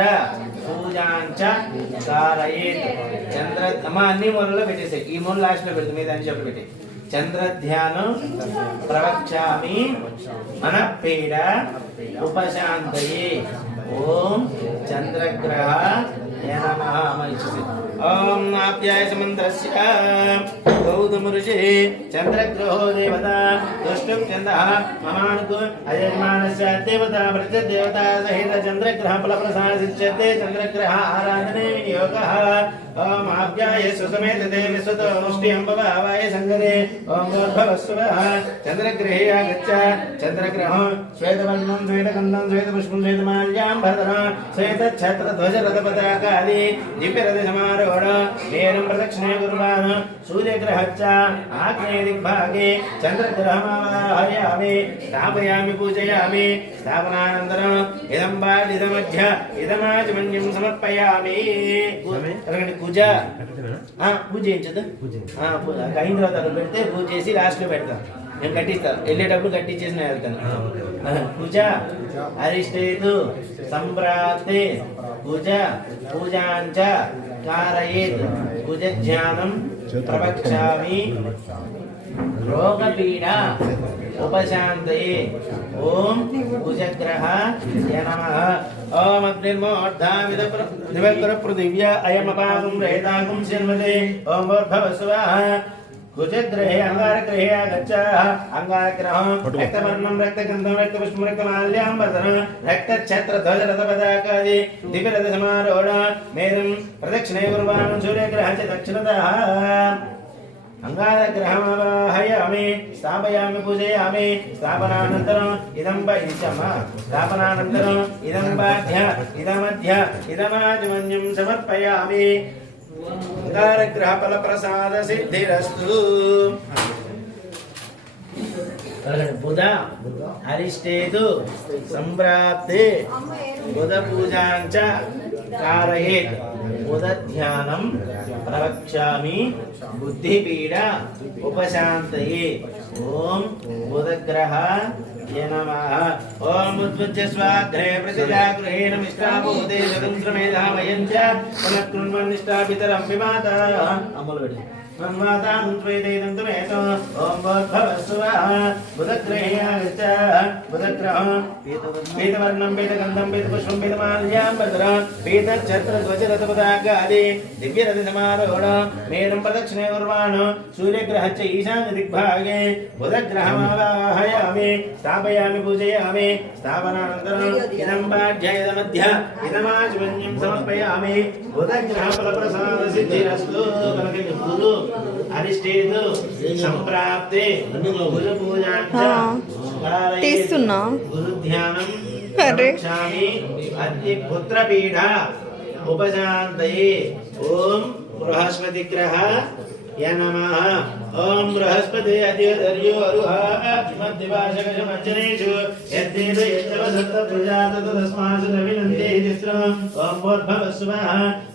పూజాంచ కారయేత్. చంద్ర అమ్మ అన్ని మూలలో పెట్టేసాయి. ఈ మూల లాస్ట్ లో పెడుతుంది మీద అని చెప్పి పెట్టి చంద్రధ్యానం ప్రవక్ష్యామి మనఃపీడ ఉపశాంతయే. ఓం చంద్రగ్రహ నమః. ఓం ఆప్యాయ సమంత్రస్య గౌతమఋషి చంద్రగ్రహో దేవత దుష్టం చందః మమానుకు అయజమానస్య దేవత ప్రత్యదేవత సహిత చంద్రగ్రహ ఫలప్రసాదిత్యతే చంద్రగ్రహ ఆరాధనే వినియోగః. ఓం ఆప్యాయ సుసమేత దేవి సుత ముష్టి అంబవ హవాయ సంగదే. ఓం గోర్భవస్వః చంద్రగ్రహే ఆగచ్చ. చంద్రగ్రహం శ్వేతవర్ణం శ్వేతగంధం శ్వేతపుష్పం శ్వేతమాల్యాం భరధరం శ్వేతఛత్ర ధ్వజ రథ పతాకాది దివ్యరథ సమారోహణ నేరం ప్రదక్షిణే కుర్వాణ. సూర్యగ్రహచ్చ ఆగ్నేయ దిగ్భాగే చంద్రగ్రహమావాహయామి స్థాపయామి పూజయామి. స్థాపనానంతరం ఇదం బాలిదమధ్య ఇదమాచమన్యం సమర్పయామి. పూజ పూజ చేయించదు. అయిన తర్వాత అక్కడ పెడితే పూజ చేసి లాస్ట్లో పెడతాను. నేను కట్టిస్తాను, వెళ్ళేటప్పుడు కట్టించేసి నేను వెళ్తాను. పూజ అరిష్టేతు సంప్రాప్తే పూజ పూజాంచ కారయేత్ పూజధ్యానం ప్రవక్ష్యామి రోగపీడ ఉపశాంతయే. ఓం కుజగ్రహ నమః. ఓం అగ్నిర్మోర్ధావిదర పృథివ్య అయమపాకం రేతాకం శన్మతే. ఓం భవస్వః కుజగ్రహే అంగారగ్రహే ఆగచ్చ. అంగారగ్రహం రక్తవర్ణం రక్తగంధం రక్తపుష్పం రక్తమాల్యాం భరధరం రక్తఛత్ర ధ్వజ రథ పతాకాది దివ్యరథ సమారోహణ మేరం ప్రదక్షిణే కుర్వాణం. సూర్యగ్రహంచ దక్షిణతః అంగారగ్రహమావాహయామి స్థాపయామి పూజయామి. స్థాపనానంతరం ఇదం స్థాపనానంతరం ఇదం బాధ్య ఇదమధ్య ఇదమాజమన్యం సమర్పయామి. అంగారగ్రహ ఫల ప్రసాద సిద్ధిరస్తు. బుధ అరిష్టేతు సంప్రాప్తే బుధ పూజాంచ కారయేత్ బుధధ్యానం ప్రవక్ష్యామి బుద్ధిపీడ ఉపశాంతయే. ఓం బుధగ్రహ నమః. ఓం ఉద్వజ్య స్వాగ్రే ప్రతిజాగృహేణ మిష్టాభూతే జగంశ్రమేధామయం చ పునఃకృణ్వన్నిష్టాపితరం విమాతా. అమలు పెట్టి మన్వాతాం త్వేదైదం తుమేతో. ఓం భవస్వః బుధగ్రహే ఆగచ్చ. బుధగ్రహం పీతవర్ణం పీతగంధం పీతపుష్పం పీతమాల్యాం భద్రం పీతఛత్ర ధ్వజ రథ పతాకాది దివ్యరథ సమారోహణ మేరం ప్రదక్షిణే కుర్వాణ. సూర్యగ్రహచ్చ ఈశాన్య దిగ్భాగే బుధగ్రహమావాహయామి స్థాపయామి పూజయామి. స్థాపనానంతరం ఇదం బాధ్య ఇదమధ్య ఇదమాచమన్యం సమర్పయామి. బుధగ్రహ ఫలప్రసాద సిద్ధిరస్తు. గురు అరిష్టేతు సంప్రాప్తే గురు పూజాంచ తీస్తున్నా గురు ధ్యానం ప్రవక్ష్యామి అద్య పుత్రపీఠ ఉపశాంతయే. ఓం బృహస్పతి గ్రహ నమః. ఓం బృహస్పతి అద్యో అరుహాదివాశకమజ్జనేషు యద్దేవ యత్తవ సప్త ప్రజాత తస్మాసు రవినందే తిస్రం. ఓం భవస్వః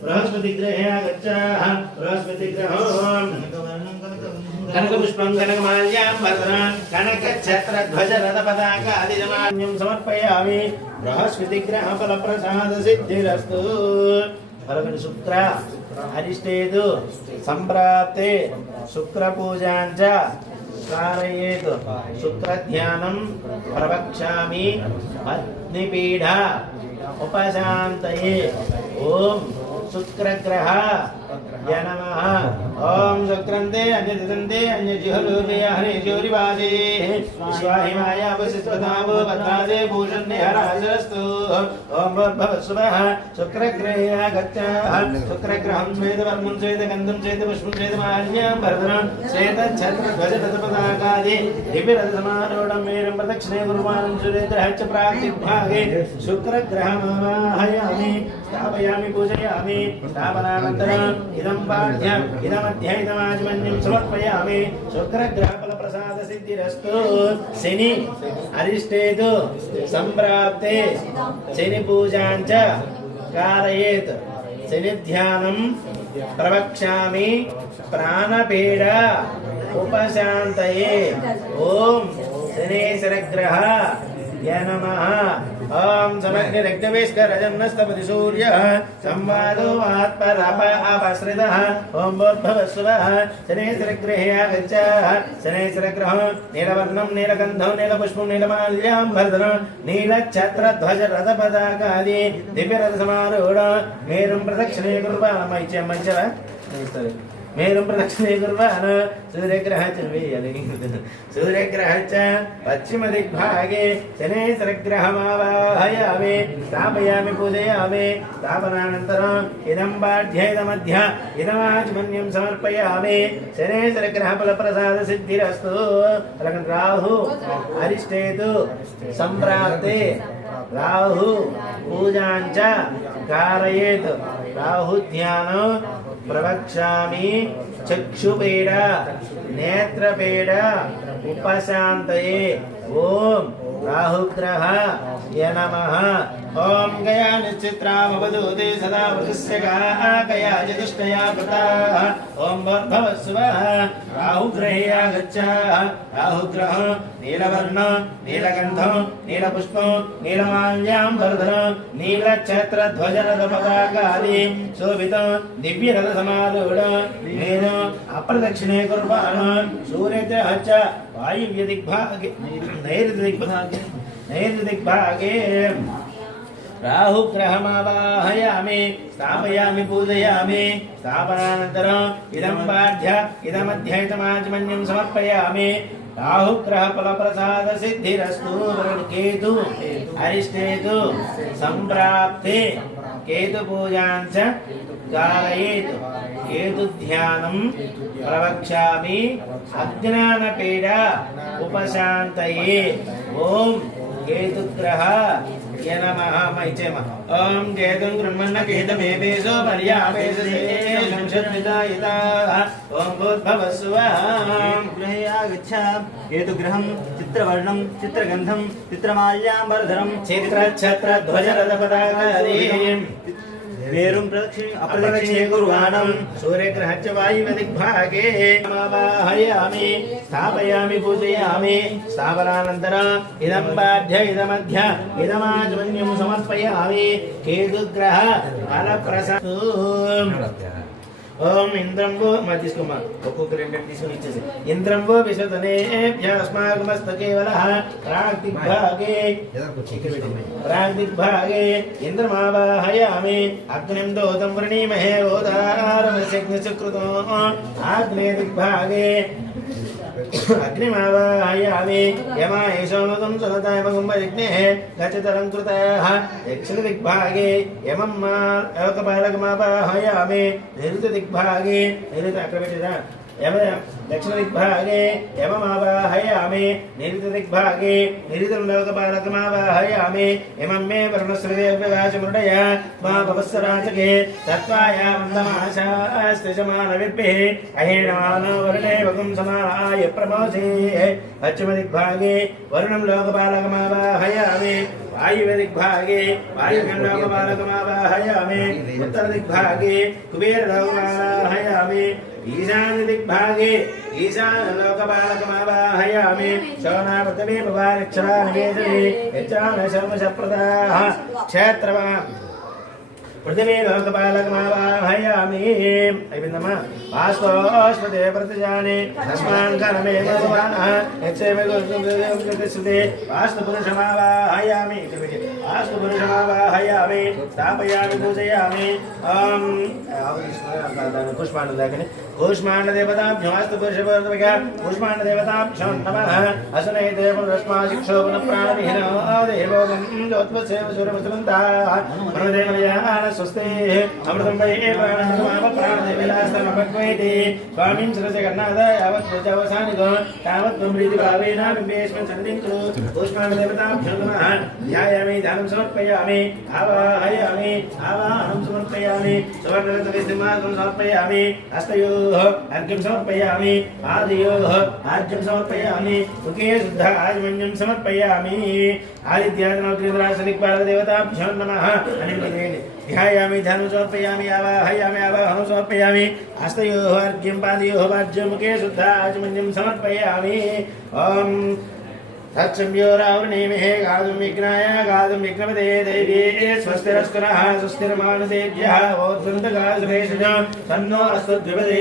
బృహస్పతి గ్రహే ఆగచ్చ. బృహస్పతి గ్రహం కనకపుష్పం కనకమాల్యాం భద్రం కనకఛత్ర ధ్వజ రథ పతాకాది సమాన్యం సమర్పయామి. బృహస్పతి గ్రహ ఫల ప్రసాద సిద్ధిరస్తు. శుక్ర అరిష్టేతు సంప్రాప్తే శుక్రపూజాంచ కారయేత్ శుక్రధ్యానం ప్రవక్ష్యామి అగ్నిపీడ ఉపశాంతయే. ఓం శుక్రగ్రహ నమః. ఓం శుక్రంతే అన్యదిదంతే అన్యజిహలోకే హరే జ్యోతివాదే విశ్వాహిమాయా వసిస్వతావో భద్రాదే భూషణ్యహరాజస్తు. ఓం భవస్వః శుక్రగ్రహే ఆగచ్చ. శుక్రగ్రహం శ్వేతవర్ణం శ్వేతగంధం శ్వేతపుష్పం శ్వేతమాల్యాం భరధరం శ్వేతఛత్ర ధ్వజ రథ పతాకాది దివ్యరథ సమారోహణం మేరం ప్రదక్షిణే కుర్వాణం. సూర్యగ్రహచ్చ ప్రాక్దిగ్భాగే శుక్రగ్రహమావాహయామి స్థాపయామి పూజయామి. స్థాపనానంతరం ఇదం బాధ్య ఇదమధ్య ఇదమాచమన్యం సమర్పయామి. శుక్రగ్రహ ఫల ప్రసాద సిద్ధిరస్తు. శని అరిష్టేతు సంప్రాప్తే శని పూజాంచ కారయేత్ శనిధ్యానం ప్రవక్ష్యామి ప్రాణపీడ ఉపశాంతయే. ఓం శనేశ్వరగ్రహ य नमः ॐ समग्ररक्तवेस्करजन्नस्तपति सूर्यः संवादो आत्परापाश्रितः ॐ भूर्भुवस्सुवः शनैश्चरग्रहे आगच्छ शनैश्चरग्रहं नीलवर्णं नीलगन्धं नीलपुष्पं नीलमाल्याम्बरधरं नीलच्छत्रध्वजरथपताकादि दिव्यरथसमारूढ मेरुं प्रदक्षिणे कुर्वाणमैच्यमञ्चव मेरुं प्रदक्षिणे कुर्वाण सूर्यग्रहः च सूर्यग्रहः च पश्चिमदिग्भागे शनैश्चरग्रहमावाहयामि स्थापयामि पूजयामि स्थापनानन्तरम् इदं बाढ्य इदमध्य इदमाचमन्यं समर्पयामि शनैश्चरग्रहफलप्रसादसिद्धिरस्तु राहु अरिष्टेतु सम्प्राप्ते राहु पूजाञ्च कारयेत् राहु ध्यानं प्रवक्ष्यामि चक्षुपीड नेत्रपीड उपशान्तये ओम राहुग्रह य नमः ओम गया निश्चित्रामवधूते सदा वृषस्य गया चतुष्टया व्रताः ओम भवस्वः राहुग्रहे आगच्छ राहुग्रह नीलवर्ण नीलगन्धं नीलपुष्पं नीलमाल्याम्बरधरं नीलच्छत्रध्वजरथपताकादि शोभितं दिव्यरथसमारूढं मेन अप्रदक्षिणे कुर्वाण सूर्यग्रहः च वायुव्यदिग्भागे नैऋदिग्भागे राहुग्रहमावाहयामि स्थापयामि पूजयामि स्थापनानन्तरम् इदं बाढ्य इदमध्य इदमाचमन्यं समर्पयामि राहुग्रहफलप्रसादसिद्धिरस्तु केतु अरिष्टेतु सम्प्राप्ते केतुपूजाञ्च कारयेत् केतुध्यानं प्रवक्ष्यामि अज्ञानपीड उपशान्तये ॐ केतुग्रह य नमः मैचेम ॐ केतुं गृह्मन्न केतमेवेशो पर्यावेशे संशद्विदायिता ॐ भूर्भुवस्सुवः गृहे आगच्छ केतुग्रहं चित्रवर्णं चित्रगन्धं चित्रमाल्याम्बरधरं चित्रच्छत्रध्वजरथपताकादि मेरुं अप्रदक्षिणे कुर्वाणं सूर्यग्रहः च वायुव्यदिग्भागे आवाहयामि स्थापयामि पूजयामि स्थापनानन्तरम् इदं बाढ्य इदमध्य इदमाचमन्यं समर्पयामि केतुग्रह फलप्रसादो ओम इंद्रं वो मतिस्कुमा ఒక్కొక్క రెండు తీసుకొని ఇచ్చేసి ఇంద్రం वो विशतनेभ्यस्माकमस्तकेवलः प्राग्दिग्भागे इंद्रमावाहयामि अग्निं दोतं वृणीमहे ओदारमस्यग्निचक्रुतो आग्नेयदिग्भागे अग्निमावाहयामि यमायशोनुतं सुनतायमगुम्बयज्ञेः गच्छतरं कृतः दक्षिणदिग्भागे यमं लोकपालकमावाहयामि नैऋत्यदिग्भागे दक्षिणदिग्भागे यममावाहयामि नैऋत्यदिग्भागे नैऋतं लोकपालकमावाहयामि यमं मे वर्णस्वदेव्यवाचमृडय मा भवस्सराचके तत्त्वाया वन्दमाशास्त्रिजमानविद्भिः अहेणमानो वर्णे वगुं समानाय प्रमोषे पश्चिमदिग्भागे वरुणं लोकपालकमावाहयामि वायुव्यदिग्भागे वायुगण्डोकपालकमावाहयामि उत्तरदिग्भागे कुबेरलोकपालकमावाहयामि ईशान्यदिग्भागे ईशानलोकपालकमावाहयामि शोणावृतमे भवानिक्षरानिवेदने यच्चानशर्मशप्रदाः क्षेत्रवा पृथिवी लोकपालकमावाहयामि अभिनमः आस्वास्पदे प्रतिजाने तस्मान् कर्मे भगवानः यच्चैव गुरुकृतस्ते वास्तुपुरुषमावाहयामि वास्तुपुरुषमावाहयामि स्थापयामि पूजयामि पुष्पाण्डदाकिनी कूष्माण्डदेवताभ्यो वास्तुपुरुषवर्तविका कूष्माण्डदेवताभ्यो नमः असने देवरश्माशिक्षोपनप्राणविहीनो देवोगं ज्योत्वसेव सूर्यमसुमन्ताः मनोदेवलयान स्वस्ते अमृतं वै प्राणदेविलास्तमपक्वैति स्वामिं शिरसि गन्नाथ यावत् पूजावसानिको तावत् त्वं प्रीतिभावेन बिम्बेऽस्मिन् सन्निधिं कुरु कूष्माण्डदेवताभ्यो नमः ध्यायामि ध्यानं समर्पयामि आवाहयामि आवाहनं समर्पयामि सुवर्णरत्नविद्युमार्गं समर्पयामि हस्तयोः अर्घ्यं समर्पयामि आदियोः आर्घ्यं समर्पयामि मुखे शुद्ध आजमन्यं समर्पयामि आदित्यादिनवत्रिन्द्रासदिक्पालकदेवताभ्यो नमः ध्यायामि ध्यानं समर्पयामि आवाहयामि आवाहनं समर्पयामि हस्तयोः अर्घ्यं पादयोः वाज्यं मुखे शुद्ध आचमन्यं समर्पयामि ॐ तत्संयोरावृणीमहे गातुं विघ्नाय गातुं विघ्नपदे देवी स्वस्तिरस्कुनः स्वस्तिर्मानुदेभ्यः ओद्वन्द्वगासुरेशः तन्नो अस्मद्विपदे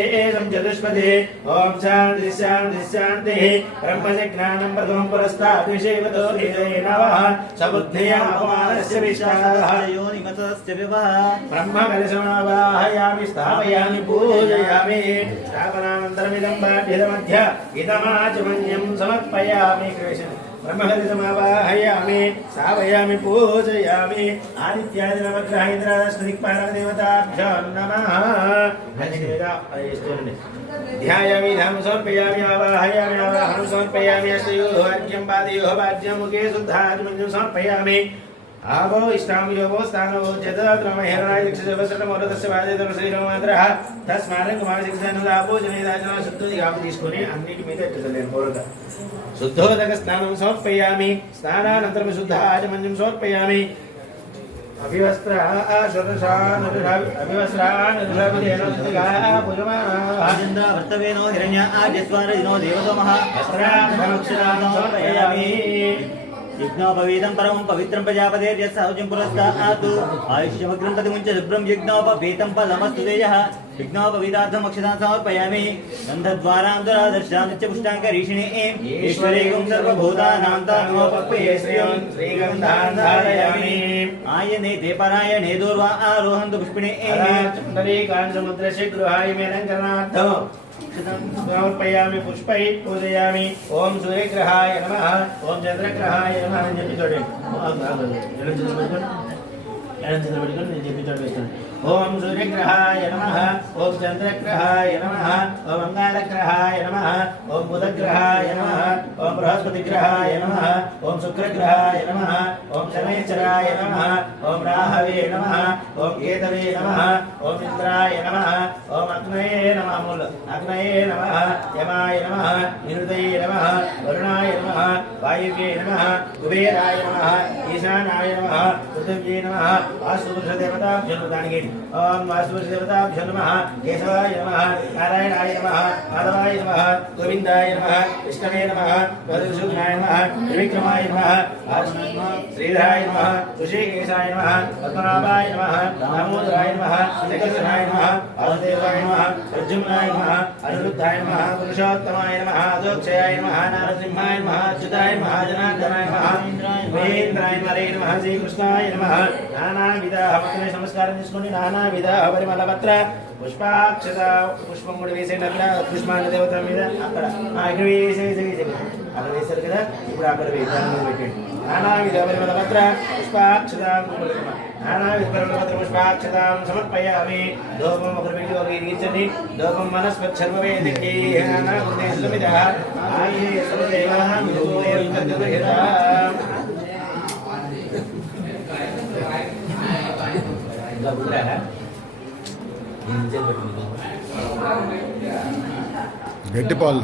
चतुष्पदे ॐ शान्ति शान्ति शान्तिः ब्रह्मज्ञानं प्रथमं पुरस्तात् विषयवतो नवः सबुद्धिया अपमानस्य विष्टाः योनिमतस्य विवाह ब्रह्मकलशमावाहयामि स्थापयामि पूजयामि स्थापनानन्तरमिदं पाठ्यमध्य इदमाचमन्यं समर्पयामि कृष्ण ब्रह्मकलशमावाहयामि स्थापयामि पूजयामि आदित्यादिनवग्रहैन्द्रादशदिक्पालदेवताभ्यो नमः ध्यायामि ध्यानं समर्पयामि आवाहयामि आवाहनं समर्पयामि हस्तयोः अर्घ्यं पादयोः पाद्यं मुखे शुद्धाचमन्यं समर्पयामि आवो इष्टाम योगो स्थानो जदद्रम हेरणाय दिक्षजवसृतं मोदस्य वाजयतम శ్రీరామమంత్రః తస్మాన్ కుమార శిక్షానుదాపో జనేదాచన శుద్ధి గాపు తీసుకొని అన్నిటి మీద ఎట్టుదలేను కోరక శుద్ధోదక స్నానం సమర్పయామి స్నానానంతరం శుద్ధ ఆచమన్యం సమర్పయామి వర్తవేనో హిరణ్య ఆద్యస్వారజినో దేవతమః సమర్పయామి यज्ञोपवीतं परमं पवित्रं प्रजापतेर्यस्सौजं पुरस्तात् आयुष्यमग्रं प्रतिमुञ्च शुभ्रं यज्ञोपवीतं फलमस्तु तेजः यज्ञोपवीतार्थम् अक्षतां समर्पयामि गन्धद्वारां दुरादर्शां नित्यपुष्टाङ्करीषिणे ईश्वरेकं सर्वभूतानां तामोपक्वये श्रीगन्धान् धारयामि आयने ते परायणे दूर्वा आरोहन्तु पुष्पिणे चण्डलीकाञ्चमुद्रस्य गृहाय मेलङ्करणार्थम् समर्पयामि पुष्पैः पूजयामि ओम सूर्यग्रहाय नमः ओम चंद्रग्रहाय नमः అని చెప్పి చూడండి ओम सूर्यग्रहाय नमः ओम चंद्रग्रहाय नमः ओम अंगारग्रहाय नमः ओम बुधग्रहाय नमः ओम बृहस्पतिग्रहाय नमः ओम शुक्रग्रहाय नमः ओम शनैश्चराय नमः ओम राहवे नमः ओम केतवे नमः ओम इंद्राय नमः ओम अग्नये नमः मूल अग्नये नमः यमाय नमः निरुतये नमः वरुणाय नमः वायुवे नमः कुबेराय नमः ईशानाय नमः पृथिव्ये नमः वास्तुपुरुषदेवताभ्यो नमः ओम वास्तुदेवताभ्यो नमः केशवाय नमः नारायणाय नमः माधवाय नमः गोविंदाय नमः विष्णवे नमः मधुसूदनाय नमः त्रिविक्रमाय नमः श्रीधराय नमः ऋषिकेशाय नमः पद्मनाभाय नमः दामोदराय नमः श्रीकृष्णाय नमः वासुदेवाय नमः प्रद्युम्नाय नमः अनिरुद्धाय नमः पुरुषोत्तमाय नमः अधोक्षयाय नमः नारसिंहाय नमः अच्युताय नमः जनार्दनाय नमः महेन्द्राय नमः श्रीकृष्णाय नमः नानाविधाः नमस्कारं చేసుకోండి నానావిధ పరిమళపత్ర పుష్పాక్షత పుష్పం కూడా వేసేయండి అక్కడ పుష్పాన్ని దేవత మీద అక్కడ ఇక్కడ వేసేసి అక్కడ వేశారు కదా ఇప్పుడు అక్కడ పెట్టండి నానావిధ పరిమళపత్ర పుష్పాక్షత నానావిధ పరిమళపత్ర పుష్పాక్షతాం సమర్పయామి ధూపం ఒకరు పెట్టి ఒక ఇరిగించండి ధూపం మనస్పచ్చర్వేదికి నానాదేశమిదః ఆయే సర్వదేవాః గట్టి పాలు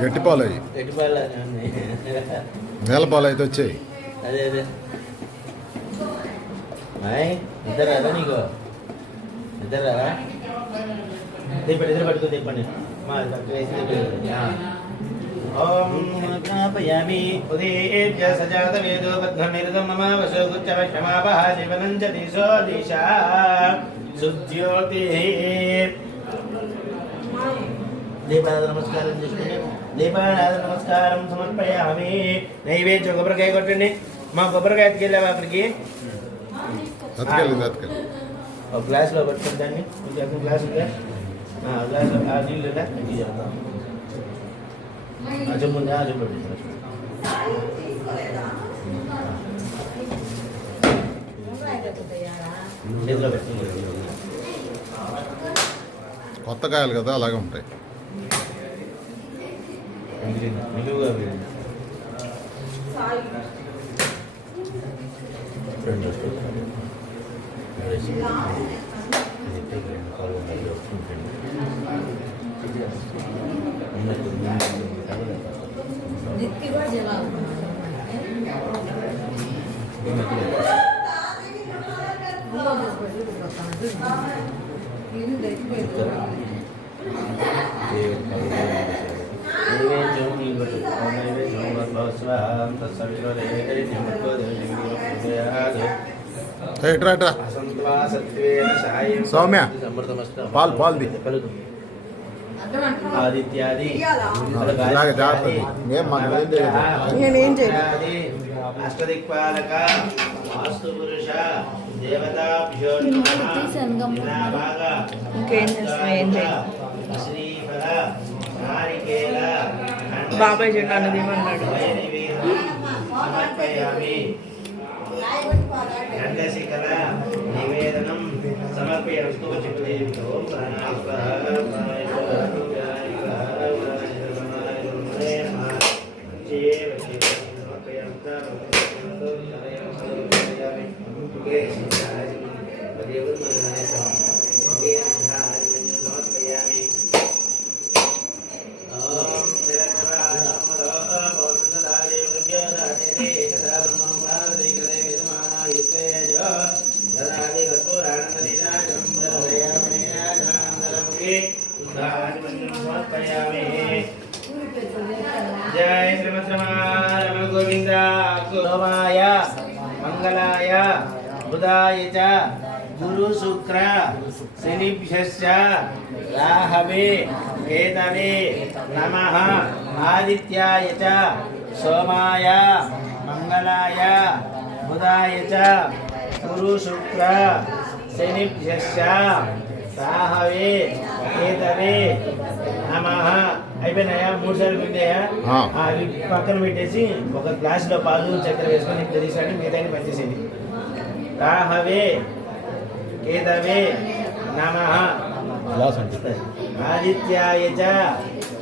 గట్టి పాలు అయ్యి నేల పాలు అయితే వచ్చాయి అదే అదే నిద్ర రాదా నీకు నిద్ర రాదా ఇద్దరు పట్టుకో తెప్పండి మా వేసి ఓం జ్ఞాపయామి ఉదయేభ్య సజాత వేదో బద్ధనిరదం మమ వశోగుచ్చ క్షమాపః జీవనం చ దిశో దిశా సుజ్యోతి దీపారాధన నమస్కారం చేసుకోండి దీపారాధన నమస్కారం సమర్పయామి నైవేద్యం కొబ్బరికాయ కొట్టండి మా కొబ్బరికాయ ఎత్తుకెళ్ళావా అక్కడికి ఒక గ్లాస్లో పట్టుకుని దాన్ని ఇంకొక గ్లాస్ ఉందా గ్లాస్ ఆ నీళ్ళు చేద్దాం అజముందా అజము కొత్త కాయలు కదా అలాగే ఉంటాయి नैवेद्यं ఇట్రా ఇట్రా సౌమ్య పాల్ది ఆదిత్యాది ఇలాగే జాగ్రత్త ఏం మనం నేనేం చేయను. అష్టదిక్పాలక వాస్తు పురుష దేవతా ఇంకేం చేస్తున్నా ఏం చేయను. శ్రీఫల నారికేల బాబాయ్ చెట్టు అన్నది ఏమన్నాడు? సమర్పయామి గండశిఖల నివేదనం సమర్పయామి. जय श्रीमद्रमारम गोविंद सोमाय मंगलाय बुधाय च गुरु शुक्र शनिभ्यश्च राहवे केतवे नमः आदित्याय च सोमाय मंगलाय बुधाय च गुरु शुक्र शनिभ्यश्च राहवे केतवे నమః. అయిపోయినాయా? 3 సార్లు పిండాయా? అవి పక్కన పెట్టేసి ఒక గ్లాసులో పాలు చక్కెర వేసుకొని ఇప్పుడు తీసాడు, మిగతా పనిచేసేది. రాహవే కేతవే నమః ఆదిత్యాయ చ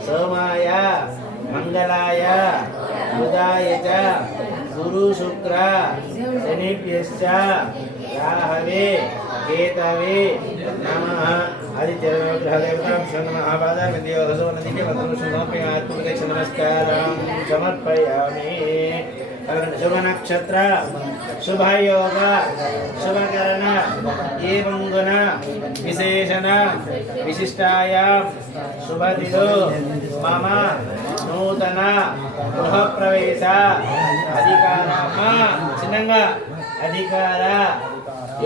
సోమాయ మంగళాయ బుధాయ చ గురు శుక్ర శనిభ్యశ్చ రాహవే కేతవే నమః. ఆదిత్య నమస్కారం సమర్పయామి. శుభ నక్షత్ర శుభయోగ శుభకరణ ఏవం గుణ విశేషణ విశిష్టాయాం శుభదిలో మమ నూతన గృహప్రవేశ అధికార చిన్నంగా అధికార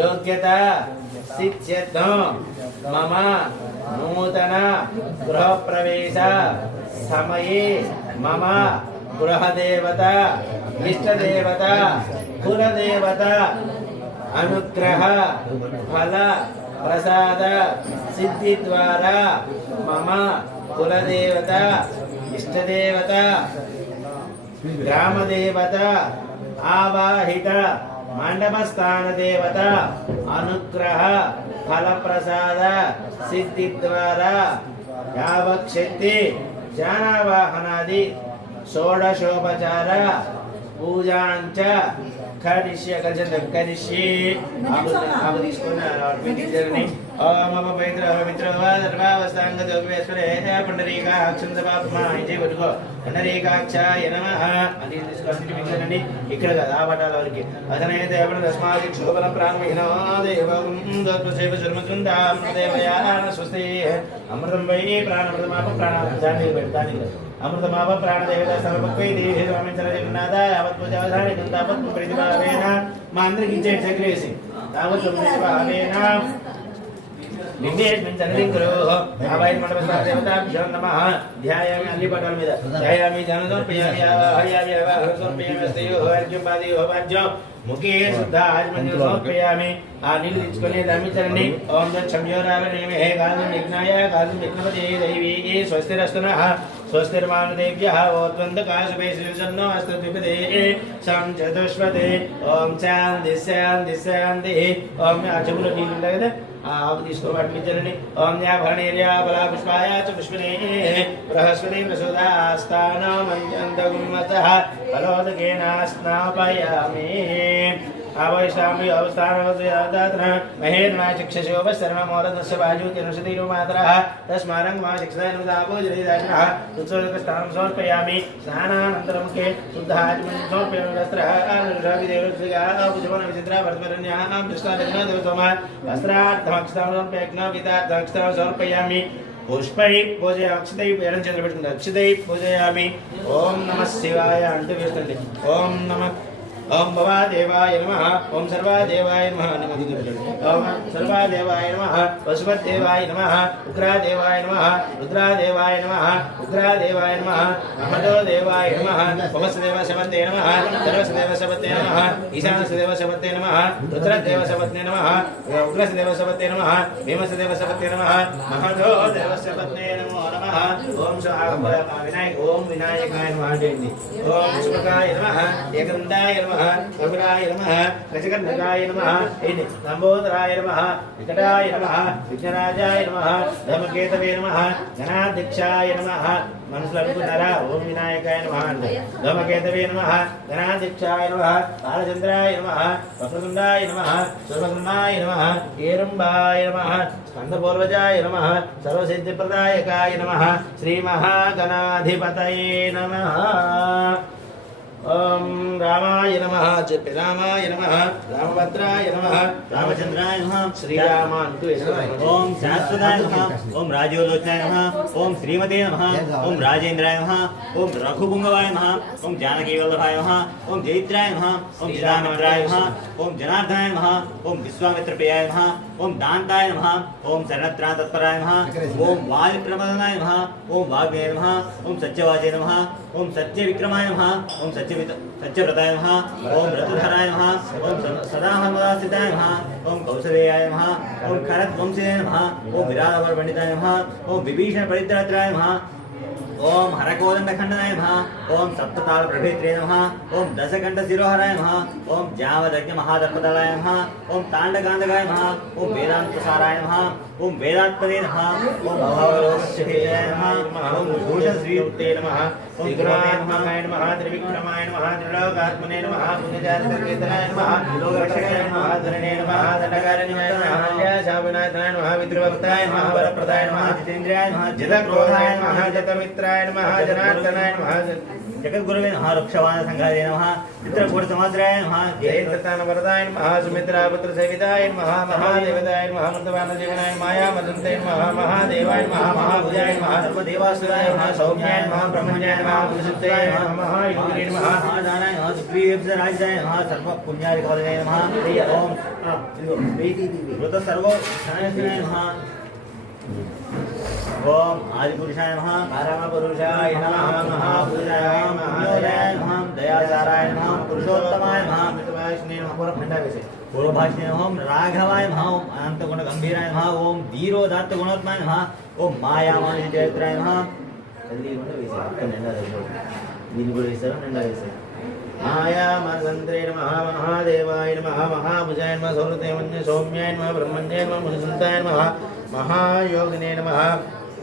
యోగ్యత సిద్ధ్యర్థం మమ నూతన గృహప్రవేశ సమయే మమ గృహదేవత ఇష్టదేవత కులదేవత అనుగ్రహ ఫల ప్రసాద సిద్ధి ద్వారా మమ కులదేవత ఇష్టదేవత గ్రామదేవత ఆవాహిత మండపస్థాన దేవత అనుగ్రహ ఫల ప్రసాద సిద్ధి ద్వారా యావక్షక్తి జానవాహనాది షోడశోపచార పూజాంచ కరిష్య కరిష్యే తీసుకుని ఓం పవిత్ర పవిత్రవాస్తాంగేశ్వరే పుండరీకాక్షందపాపమాయి పట్టుకో పుండరీకాక్షాయ నమః అని తీసుకొని ఇక్కడ కదా ఆ పటాల వరకు అతనే దేవన తస్మాది క్షోభన ప్రాణమిహనో దేవం దత్వసేవ శర్మచందామృదేవయా స్వస్తి అమృతం వై ప్రాణమృతమాప ప్రాణాన్ని పెడతాను అమృతమాప ప్రాణదేవత సర్వపక్వై దేవి స్వామించర జగన్నాథ యావత్ పూజావధాని తావత్ ప్రతిభావేన మా అందరికి ఇచ్చే చక్రేసి తావత్ ప్రతిభావేన విఘ్నేశ్వరుని చంద్రింకులు ఆవాయి మండపదేవతాభ్యో నమః. ధ్యాయామి అల్లి పటాల మీద ధ్యాయామి ధ్యానోపయామి ఆవాహయామి ఆవాహన సమర్పయామి స్తయో అర్ఘ్యం పాదయో వాజ్యం ముఖే శుద్ధ ఆజ్మన్యం సమర్పయామి. ఆ నీళ్ళు తెచ్చుకొని ధర్మించండి. ఓం దక్షమ్యోరావణేమే కాదు విఘ్నాయ కాదు విఘ్నపతి దైవీ స్వస్తిరస్తునః స్వస్తిర్మానుదేవ్యః ఓత్వంతకాశుభే శ్రీసన్నో అస్తు ద్విపదే సం చతుష్పదే. ఓం శాంతి శాంతి శాంతి. ఓం ఆ చెవులో నీళ్ళు ఉంటాయి కదా ఆ ఆవు తీసుకోబట్టి జనని. ఓం యాభరణేర్యా బలా పుష్పాయ చ పుష్పనే బృహస్పతి ప్రసోదాస్తానో మంజంతగుమ్మతః ఫలోదకేన స్నాపయామి. आवैष्णामी अवस्थानवदातन महेर्माय चक्षशोभशर्ममोरदस्य वायुतिनुषतिरुमातरः तस्मारं मा शिक्षानुदापो जलिदानः उत्सर्गस्थानं समर्पयामि. स्नानानन्तरं के शुद्धाचमनं समर्पयामि. वस्त्रः अनुषाभिदेवस्य भुजवन विचित्रा वर्तमरण्याः दृष्टादेवतमः वस्त्रार्थमक्षतां समर्पयामि. समर्पयामि. पुष्पै पूजयामि. अक्षतै एडं चंद्र పెట్టుకుంటారు. अक्षतै पूजयामि. ओम नमः शिवाय अंटू వేస్తుంది. ओम नमः ఓం భవాదేవాయ నమః ఓం సర్వాదేవాయ నమః ఓం సర్వాదేవాయ నమః పశుపతిదేవాయ నమః ఉగ్రాదేవాయ నమః రుద్రాదేవాయ నమః ఉగ్రాదేవాయ నమః మహదోదేవాయ నమః పవసదేవ శవతే నమః సర్వసదేవ శవతే నమః ఈశానసదేవ శవతే నమః రుద్రదేవ శవతే నమః ఉగ్రసదేవ శవతే నమః భీమసదేవ శవతే నమః మహదోదేవ శవతే నమో నమః ఓం వినాయక ఓం వినాయకాయ నమః జయంతి ఓం శుభకాయ నమః ఏకదండాయ నమః కపిలాయ నమః గజకర్ణకాయ నమః లంబోదరాయ నమః వికటాయ నమః విఘ్నరాజాయ నమః ధర్మకేతవే నమః గణాధ్యక్షాయ నమః మనసులో అనుకున్నారా ఓం వినాయకాయ నమః అంటే ధర్మకేతవే నమః గణాధ్యక్షాయ నమః బాలచంద్రాయ నమః వక్రతుండాయ నమః సర్వకర్మాయ నమః ఏరంబాయ నమః స్కందపూర్వజాయ నమః సర్వసిద్ధిప్రదాయకాయ నమః శ్రీ మహాగణాధిపతయే నమః ఓం రామాయ నమః చెప్పి రామాయ నమః రామభద్రాయ నమః రామచంద్రాయ నమః శ్రీరామ అంటూ ఓం శాశ్వతాయ నమః ఓం రాజయోలోచనాయ నమః ఓం శ్రీమతే నమః ఓం రాజేంద్రాయ నమః ఓం రఘుపుంగవాయ నమః ఓం జానకీవల్లభాయ నమః ఓం జైత్రాయ నమః ఓం చిదానందరాయ నమః ఓం జనార్దనాయ నమః ఓం విశ్వామిత్రప్రియాయ నమః ఓం దాంతాయ నమః ఓం శరణత్రాణ తత్పరాయ నమః ఓం వాయుప్రమదనాయ నమః ఓం వాగ్నే నమః ఓం సత్యవాచే నమః ఓం సత్యవిక్రమాయ నమః ఓం సత్యవ్రతాయ నమః ఓం ఋతుధరాయ నమః ఓం సదాహన్మదాస్థితాయ నమః ఓం కౌసలేయాయ నమః ఓం ఖరద్వంశినే నమః ఓం విరాధవర పండితాయ నమః ఓం విభీషణ పరిత్రాత్రాయ నమః ఓం హరకోదండఖండనాయ నమః ఓం సప్తతాళ ప్రభేత్రే నమః ఓం దశకంఠ శిరోహరాయ నమః ఓం జావదగ్ఞ మహాదర్పదళాయ నమః ఓం తాండగాంధకాయ నమః ఓం వేదాంతసారాయ నమః ఓం వేదాత్పదే నమః ఓం భవరోగశేషాయ నమః ఓం భూషణ శ్రీయుక్తే నమః ఓం గురునాథాయ నమః త్రివిక్రమాయ నమః త్రిలోకాత్మనే నమః పుణ్యజాతకీర్తనాయ నమః లోకరక్షకాయ నమః ధరణే నమః దండకారణ్యాయ నమః శాపనాథాయ నమః విద్రువక్తాయ నమః వరప్రదాయ నమః జితేంద్రియాయ నమః జితక్రోధాయ నమః జతమిత్రాయ నమః జనార్దనాయ నమః జగద్గురువే నమః వృక్షవాన సంఘాయ నమః చిత్రకూట సమాద్రాయ నమః జయత్రతాన వరదాయ నమః సుమిత్రాపుత్ర సేవితాయ నమః మహాదేవదాయ నమః మృతవాన జీవనాయ మాయా మదంతే నమః మహాదేవాయ నమః మహాభుజాయ నమః సర్వదేవాసురాయ నమః సౌమ్యాయ నమః బ్రహ్మణ్యాయ నమః పురుషుత్తే నమః మహాయోగినే నమః మహాదానాయ నమః సుగ్రీవరాజాయ నమః సర్వ పుణ్యాధిపతయే నమః ఓం వృత సర్వ క్షణాయ నమః ఓం ఆదిపురుషాయ నమః పరమపురుషాయ నమః మహాపురుషాయ నమః మహోదయాయ నమః దయాసారాయ నమః పురుషోత్తమాయ నమః మితవాసినే నమః పూర్వభాషినే నమః రాఘవాయ నమః అనంతగుణ గంభీరాయ నమః ఓం ధీరోదాత్త గుణోత్మాయ నమః ఓం మాయామాని జయత్రాయ నమః దీన్ని కూడా వేశారు నిండా వేశారు మాయా మంత్రే నమః మహాదేవాయ నమః మహాభుజాయ నమః సౌరదేవన్య సౌమ్యాయ నమః బ్రహ్మణ్యాయ నమః మునిసుంతాయ నమః మహాయోగినే నమః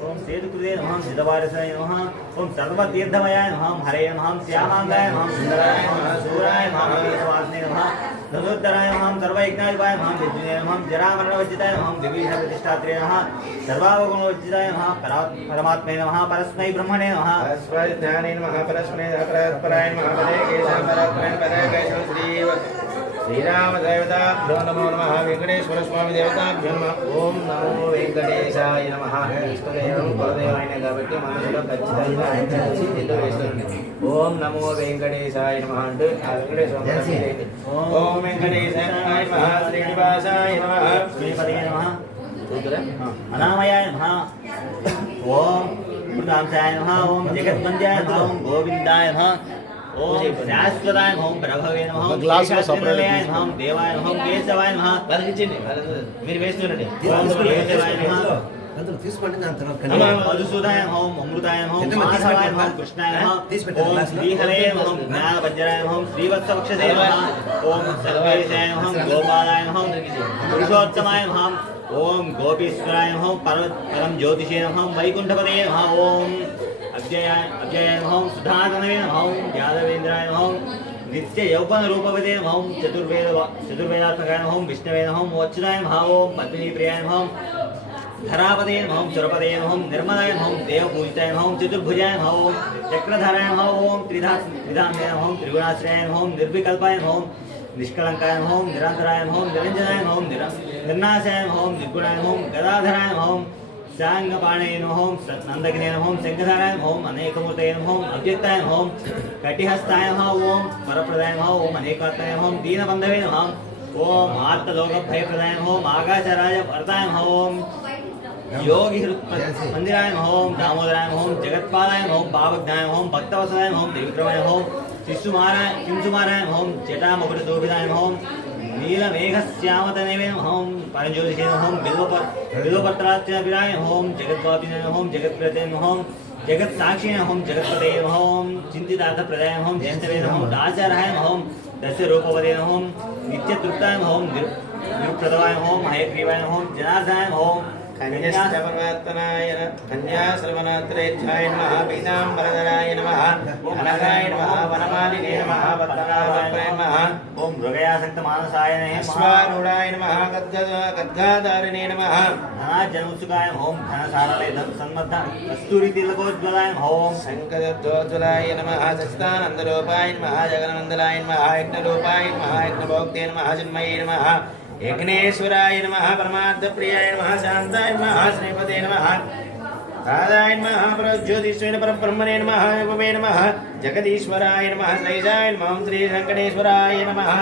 ఓం సేతుకృతే నమః సిద్ధవారసాయ నమః ఓం సర్వతీర్థమయాయ నమః హరే నమః శ్యామాంగాయ నమః సుందరాయ నమః సూరాయ నమః కేశవాసినే నమః ధనుర్ధరాయ నమః సర్వయజ్ఞాధిపాయ నమః విద్యునే నమః జరామరణవర్జితాయ నమః విభీషణ ప్రతిష్ఠాత్రే నమః సర్వావగుణవర్జితాయ నమః పరమాత్మే నమః పరస్మై బ్రహ్మణే నమః పరస్మై నమః పరస్మై పరాయ నమః పదే కేశవపరాత్మనే పదే కేశవ శ్రీరామదేవతాభ్యో నమో నమః వెంకటేశ్వర స్వామి దేవతాభ్యో నమః ఓం నమో వెంకటేశాయ నమః ఇష్టదేవం కులదేవాయన కాబట్టి మనసులో ఖచ్చితంగా అంచి ఇల్లు వేస్తుంది ఓం నమో వెంకటేశాయ నమః అంటూ ఆ వెంకటేశ్వర ఓం వెంకటేశాయ నమః శ్రీనివాసాయ నమః శ్రీపదే నమః అనామయాయ నమః ఓం గురునాథాయ నమః ఓం జగద్వంద్యాయ నమః ఓం గోవిందాయ నమః ఓం శాశ్వతాయ నమః ప్రభవే నమః శేషాచలయాయ నమః దేవాయ నమః కేశవాయ నమః బలించండి మీరు వేస్తుండండి ఓం కేశవాయ నమః మధుసూదాయ నమః అమృతాయ నమః మాధవాయ నమః కృష్ణాయ నమః ఓం శ్రీహరే నమః జ్ఞానవజ్రాయ నమః శ్రీవత్సవక్షసే నమః ఓం సర్వేశాయ నమః గోపాలాయ నమః పురుషోత్తమాయ నమః ఓం గోపీశ్వరాయ నమః పరం జ్యోతిషే నమః వైకుంఠపదే నమః ఓం అవ్యయాయ నమః సుధాధనవే నమః యాదవేంద్రాయ నమః నిత్య యౌవన రూపవదే నమః చతుర్వేదాత్మకాయ నమః విష్ణవే నమః మోక్షదాయ నమః ఓం పద్మినీప్రియాయ నమః धरापदे नमः सुरपदे नमः निर्मलाय नमः देवपूजिताय नमः चतुर्भुजाय नमः चक्रधराय नमः ओम त्रिधाम्याय नमः त्रिगुणाश्रयाय नमः निर्विकल्पाय नमः निष्कलंकाय नमः निरंतराय नमः निरंजनाय नमः निर्नाशाय नमः निर्गुणाय नमः गदाधराय नमः साङ्गपाणये नमः नन्दगिने नमः शङ्खधाराय नमः अनेकमूर्तये नमः अव्यक्ताय नमः कटिहस्ताय नमः ॐ वरप्रदाय नमः ॐ अनेकात्माय नमः दीनबन्धवे नमः ॐ आर्तलोकभयप्रदाय नमः आकाशराज वरदाय नमः ॐ योगी मंदिराय नमः दामोदराय नमः जगत्पालाय नमः पावज्ञाय नमः भक्तवत्सलाय नमः त्रिविक्रमाय नमः शिशुमाराय नमः जटामकुटशोभिताय नमः नीलमेघश्यामतनवे नमः परञ्ज्योतिषे नमः बिल्वपत्रार्चनाय नमः जगद्वापिने नमः जगत्प्रते नमः जगत्साक्षिणे नमः जगत्पते नमः चिन्तितार्थप्रदाय नमः जयन्तवे नमः दाचाराय नमः दशरूपपदे नमः नित्यतृप्ताय नमः निरुप्रदवाय नमः हयग्रीवाय नमः जनार्दनाय नमः कन्याश्रवणात्मनाय कन्याश्रवणात्रेध्याय नमः पीताम्बरधराय नमः अनघाय नमः वनमालिने नमः पद्मनाभप्रे नमः ॐ मृगयासक्तमानसाय नमः अश्वारूढाय नमः गद्गाधारिणे नमः धनाजनोत्सुकाय नमः धनसारालय सन्मद्ध कस्तूरितिलकोज्ज्वलाय नमः शङ्करध्वज्वलाय नमः सच्चिदानन्दरूपाय नमः जगन्नन्दलाय नमः यज्ञरूपाय नमः यज्ञभोक्ते नमः जन्मये नमः यज्ञेश्वराय नमः परमार्थप्रियाय नमः शान्ताय नमः श्रीपते नमः राधाय नमः परज्योतिष्वेन परब्रह्मणे नमः योगवे नमः जगदीश्वराय नमः श्रीजाय नमः श्रीवेङ्कटेश्वराय नमः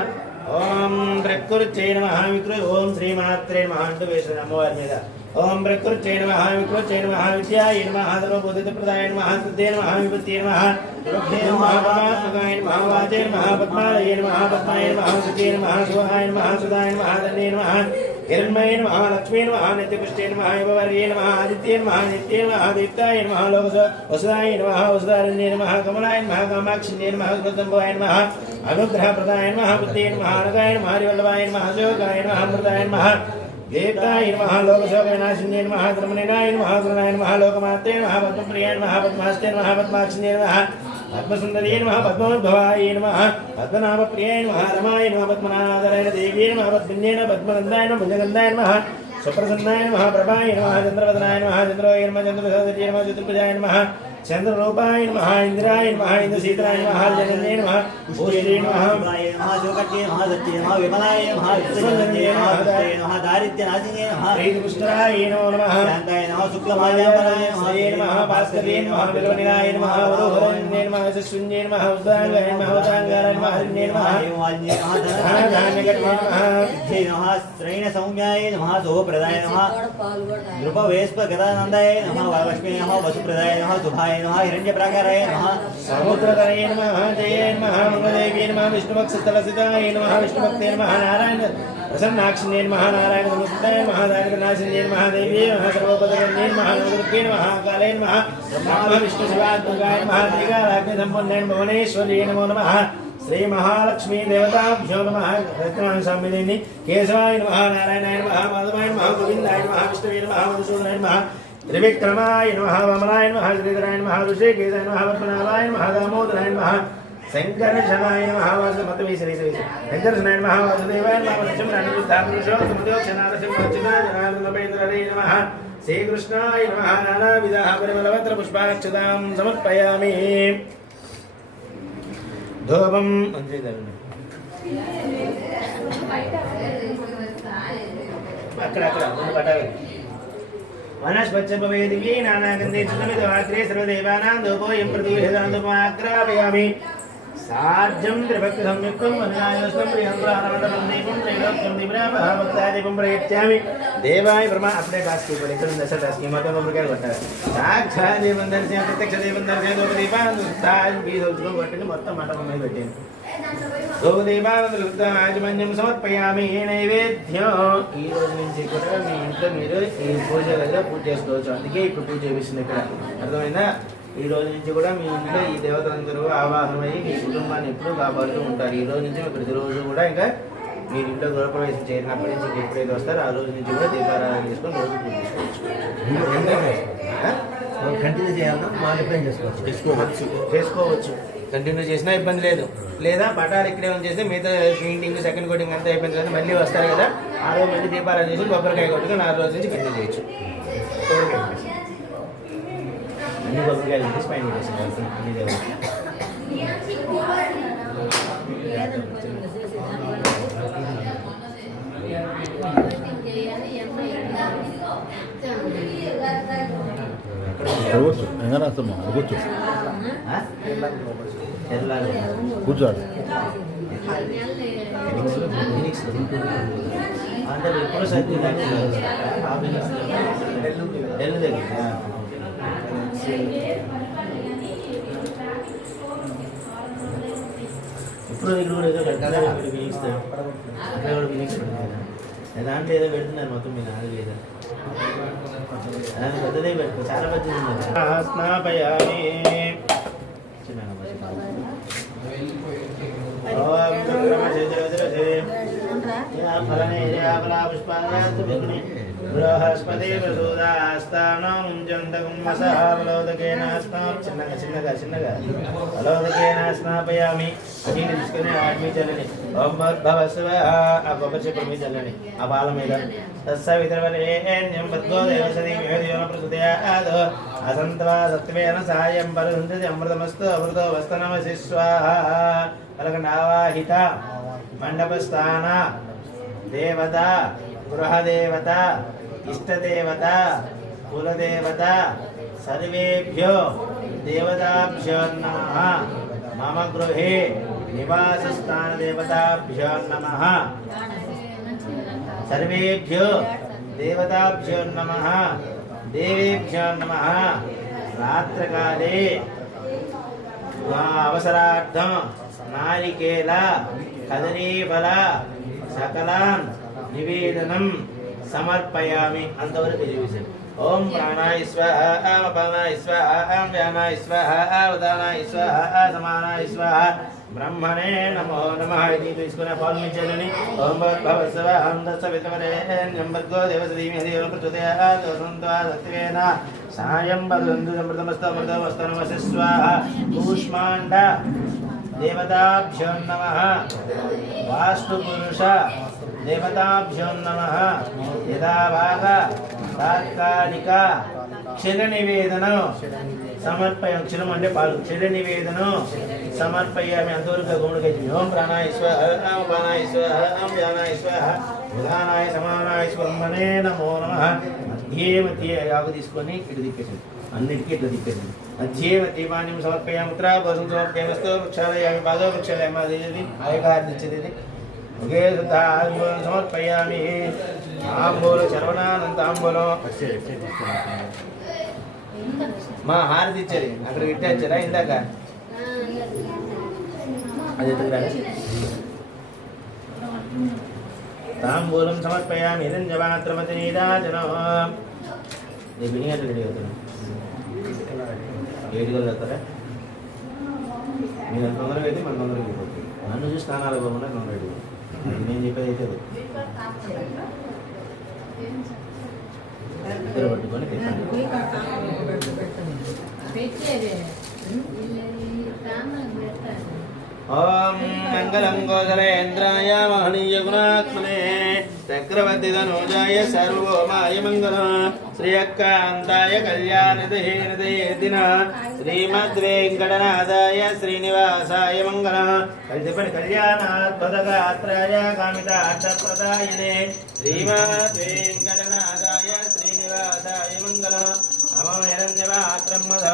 ओम प्रकृत्यै नमः ओम श्रीमात्रे नमः अम्बवेश्वराय नमः ओम प्रकृत्यै नमः विकृत्यै नमः विद्यायै नमः सर्वबोधितप्रदाय नमः सिद्धे नमः विभूत्यै नमः सुरभ्ये नमः परमात्मकाय नमः वाचे नमः पद्मालये नमः पद्माय नमः सुखे नमः सुहाय नमः सुधाय नमः धन्ये नमः हिरण्मये नमः लक्ष्मी नमः नित्यपुष्टे नमः युववर्ये नमः आदित्ये नमः नित्ये नमः दीप्ताय नमः वसुदाय नमः वसुधारण्ये नमः कमलाय नमः कामाक्षिण्ये नमः कृतम्बाय नमः अनुग्रहप्रदाय नमः बुद्धये नमः अनगाय नमः हरिवल्लभाय नमः अशोकाय नमः अमृताय नमः देवताय नमः लोकशोकविनाशिन्ये नमः धर्मनिधाय नमः गुरुणाय नमः लोकमात्रे नमः पद्मप्रियाय नमः पद्मास्ते नमः पद्माक्षिण्ये नमः पद्मसुन्दर्ये नमः पद्मोद्भवाय नमः पद्मनाभप्रियाय नमः रमाय नमः पद्मनाभधराय देव्ये नमः पद्मिन्ये नमः पद्मनन्दाय नमः भुजगन्धाय नमः सुप्रसन्नाय नमः प्रभाय नमः चन्द्रवदनाय नमः चन्द्रोय नमः चन्द्रसहोदर्ये नमः चतुर्भुजाय नमः चंद्ररूपाय नमः इंद्राय नमः इंद्रशीतलाय नमः जगन्ने नमः भूषणे नमः शोकट्ये नमः सत्ये नमः विमलाय नमः विश्वजन्ये नमः दारिद्र्यनाशिने नमः श्रीकृष्णाय नमः शान्ताय नमः शुक्लमाल्याम्बराय नमः भास्कर्ये नमः बिल्वनिलाय नमः वरुहरण्ये नमः शून्ये नमः उद्दांगाय नमः उद्दांगाय नमः हरिण्ये नमः धान्यगणे नमः विद्ये नमः श्रेण सौम्याय नमः सोप्रदाय नमः नृपवेस्प गदानन्दाय नमः वरलक्ष्मी नमः वसुप्रदाय नमः शुभाय नमः हिरण्यप्राकाराय नमः समुद्रधराय नमः जय नमः मंगलदेव्ये नमः विष्णुभक्तस्थलसिताय नमः विष्णुभक्ते नमः नारायण प्रसन्नाक्षिण्ये नमः नारायण नमस्ताय नमः दारिद्र्यनाशिन्ये नमः देव्ये नमः सर्वोपदकर्ण्ये नमः नवदुर्गे नमः काले नमः नमः विष्णुशिवात्मकाय नमः त्रिकालाग्निसम्पन्ने भुवनेश्वर्ये नमो नमः श्री महालक्ष्मी देवताभ्यो नमः रत्नां स्वामिने केशवाय नमः नारायणाय नमः माधवाय नमः गोविन्दाय नमः विष्णवे नमः मधुसूदनाय नमः त्रिविक्रमाय नमः वामनाय नमः श्रीधराय नमः ऋषिकेशाय नमः पद्मनाभाय नमः दामोदराय नमः शङ्करशनाय नमः शङ्करशनाय नमः वासुदेवाय नमः लक्ष्मीनारायणपुरुषोत्तमदेवक्षनारसिंहच्युतानपेन्द्ररे नमः श्रीकृष्णाय नमः नानाविधः परिमलपत्रपुष्पाक्षतां समर्पयामि धूपम् अక్కడ पटावे वनस्पत्यपवेदिके नानागन्धे सुतमितवाग्रे सर्वदेवानां धूपोऽयं प्रतिगृहीतान्दुपमाग्रापयामि सार्जं त्रिभक्तिसंयुक्तं वनराजस्वं प्रियङ्गारमण्डलं दीपं त्रैलोक्यं दीपनाभक्तादीपं प्रयच्छामि देवाय ब्रह्मा अपने टास्क की पर इतना दशा टास्क की मतलब नंबर क्या होता है साक्षात् देवन दर्शन प्रत्यक्ष देवन दर्शन दो दीपान ताज भी उसको घटने మొత్తం మాట में बैठे दो दीपान आजमन्यं समर्पयामि नैवेद्యం ఈ రోజు నుంచి కూడా మీ ఇంట్లో మీరు ఈ పూజ గదిలో పూజ చేసుకోవచ్చు అందుకే ఇప్పుడు పూజ చేపిస్తుంది ఇక్కడ అర్థమైందా ఈ రోజు నుంచి కూడా మీ ఇంట్లో ఈ దేవతలందరూ ఆవాహనమై మీ కుటుంబాన్ని ఎప్పుడూ కాపాడుతూ ఉంటారు ఈ రోజు నుంచి ప్రతిరోజు కూడా ఇంకా మీరు ఇంట్లో గృహప్రవేశం చేరినప్పటి నుంచి ఎప్పుడైతే వస్తారో ఆ రోజు నుంచి కూడా దీపారాధన చేసుకొని రోజు పూజ చేసుకోవచ్చు కంటిన్యూ చేయాలన్నా మాకు ఎప్పుడైనా చేసుకోవచ్చు కంటిన్యూ చేసినా ఇబ్బంది లేదు లేదా పటాలు ఇక్కడే ఉంచేస్తే మిగతా పెయింటింగ్ సెకండ్ కోటింగ్ అంతా అయిపోయింది కదా మళ్ళీ వస్తారు కదా ఆ రోజు మళ్ళీ దీపారాధన చేసి కొబ్బరికాయ కొట్టుకొని ఆ రోజు నుంచి కంటిన్యూ చేయొచ్చు అన్ని కొబ్బరికాయలు తీసి పైన చేసేవాళ్ళు అన్ని దేవుడు రంగనాథమ్మ కూర్చో తెల్లారు కూర్చోడు అంటే ఇప్పుడు సర్ది ఢిల్లీ దగ్గర ఇప్పుడు ఇక్కడ కూడా ఏదో పెడతారు ఇక్కడ బిగిస్తాడు అక్కడ కూడా బిగిస్తాడు దాంట్లో ఏదో పెడుతున్నారు మొత్తం మీద అది లేదా దాని పెద్దదే పెడతారు చాలా పెద్దది ఉంది స్నాపయామి బృహస్పతి ప్రసూదాస్తానం జంతకం వసవలోదకేన చిన్నగా చిన్నగా చిన్నగా అవలోదకేన స్నాపయామి నీళ్ళు తీసుకుని ఆత్మీ చల్లని ఓం భవస్వ ఆ కొబ్బరి చెప్పుల మీద చల్లని ఆ పాల మీద తస్సవితరవరేణ్యం పద్గో దేవసతి మేధయోన ప్రసూదయాద్ అసంతవా సత్వేన సాయం పరసంతి అమృతమస్తు అమృతో వస్తనమసి స్వాహ పలకండి ఆవాహిత మండపస్థాన దేవత గృహదేవత ఇష్టదేవత కులదేవత సర్వేభ్యో దేవతాభ్యో నమః మమ గృహే నివాసస్థాన దేవతాభ్యో నమః సర్వేభ్యో దేవతాభ్యో నమః దేవేభ్యో నమః రాత్రకాలే అవసరార్థం నారికేల కదలీఫల సకలాన్ నివేదనం సమర్పయామి అంతవరకు జీవించండి ఓం ప్రాణాయ స్వాహ అపానాయ స్వాహ వ్యానాయ స్వాహ ఉదానాయ స్వాహ సమానాయ స్వాహ బ్రహ్మణే నమో నమః ఇది తీసుకుని పాల్మించాలని ఓం భవస్వ హందసవితమరేణ్యం భర్గో దేవసీమి దేవ ప్రచోదయాత్ వసంత్వా సత్వేన సాయం బలందు సమృతమస్తమృతమస్తనమసి స్వాహ కూష్మాండ దేవతాభ్యో నమః వాస్తుపురుష దేవతాభ్యో నమః యథాభాగ తాత్కాలిక క్షీర నివేదనం సమర్పయం క్షీరం అంటే పాలు క్షీర నివేదనం సమర్పయామి అంతవరకు గౌణకైతే ఓం ప్రాణాయ స్వాహ ఓం ప్రాణాయ స్వాహ ఓం వ్యానాయ స్వాహ ఉదానాయ సమానాయ స్వర్మనే నమో నమః మధ్యే మధ్య యాగు తీసుకొని ఇటు దిప్పేసింది అన్నిటికీ ఇట్లా దిప్పేసింది మధ్యే దీపాన్ని సమర్పయామి ఉత్తరాభోసం సమర్పయామస్తు వృక్షాలయామి పాదో వృక్షాలయం అది ఆయకారం ఇచ్చేది ఇది ఒకే తాంబూలం సమర్పయామి తాంబూల చర్వణానంతాంబూలం మా హారతి ఇచ్చారు అక్కడ ఇచ్చారా ఇందాక అది తాంబూలం సమర్పయామి నిరంజమాత్రమతి నీరాజనం నేను బినిగంట రెడీ అవుతాను 7 గంటలు అవుతారా మీరు తొందరగా అయితే మన తొందరగా అయిపోతుంది నన్ను చూసి స్నానాలు పోకుండా తొందరగా నేను చెప్పేది అయితే ఇద్దరు పట్టుకొని ఓం మంగళం గోధరేంద్రాయ మహనీయ గుణాత్మనే చక్రవర్తి ధనుజాయ సర్వోమాయ మంగళం శ్రీయకాంతాయ కళ్యాణిదిన శ్రీమద్వేంకటనాథాయ శ్రీనివాసాయ మంగళం కలిపడి కళ్యాణాత్మదగాత్రాయ కామితార్థప్రదాయనే శ్రీమద్వేంకటనాథాయ శ్రీనివాసాయ మంగళం నమో నిరంజమాత్రం మధో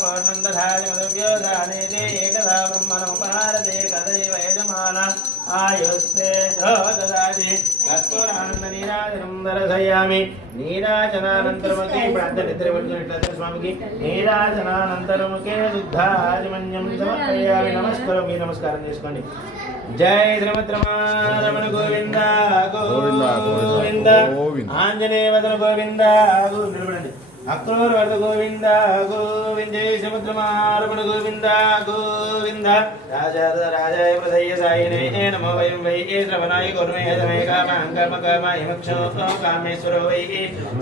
పౌర్ణందధారి మధవ్యోధానే ఏకదా బ్రహ్మణోపహారతే కదైవ యజమాన ఆయుస్తే దదాతి కర్పూరానంద నీరాజనం దర్శయామి నీరాజనానంతరముఖే ప్రార్థనిద్రపడుతున్నట్లయితే స్వామికి నీరాజనానంతరముఖే శుద్ధాజమన్యం సమర్పయామి నమస్కారం నమస్కారం చేసుకోండి జై శ్రీమద్రమణ గోవింద గోవింద ఆంజనేయ వదన గోవింద నిలబడండి అక్రూరవర్ధ గోవింద గోవింద సముద్రమారమణ గోవింద గోవింద రాజాయ ప్రదయ్య సాయినే నమో వయం వై శ్రవణాయ కుర్మే హమే కామ కామయమక్షో కామేశ్వర వై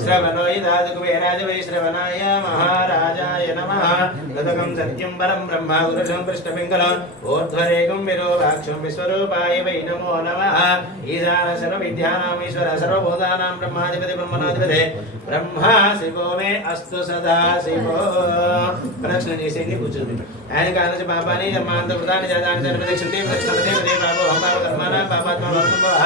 శ్రవణోయ దాదుకుబేరాజ వై శ్రవణాయ మహారాజాయ నమః తదకం సత్యం పరం బ్రహ్మ గురుషం కృష్ణపింగళం ఊర్ధ్వరేకం విరూపాక్షం విశ్వరూపాయ వై నమో నమః ఈశాన సర్వ విద్యానామీశ్వర సర్వభూతానాం బ్రహ్మాధిపతి బ్రహ్మణాధిపతి బ్రహ్మా శివో మే అస్తు సదా శివో ప్రదక్షిణ చేసేయండి కూర్చోండి ఆయన కారణం పాపాన్ని జన్మాంత వృతాన్ని జాతాన్ని జన్మదక్షిణి ప్రదక్షిణతే బాబు హంబావ కర్మాణ పాపాత్మ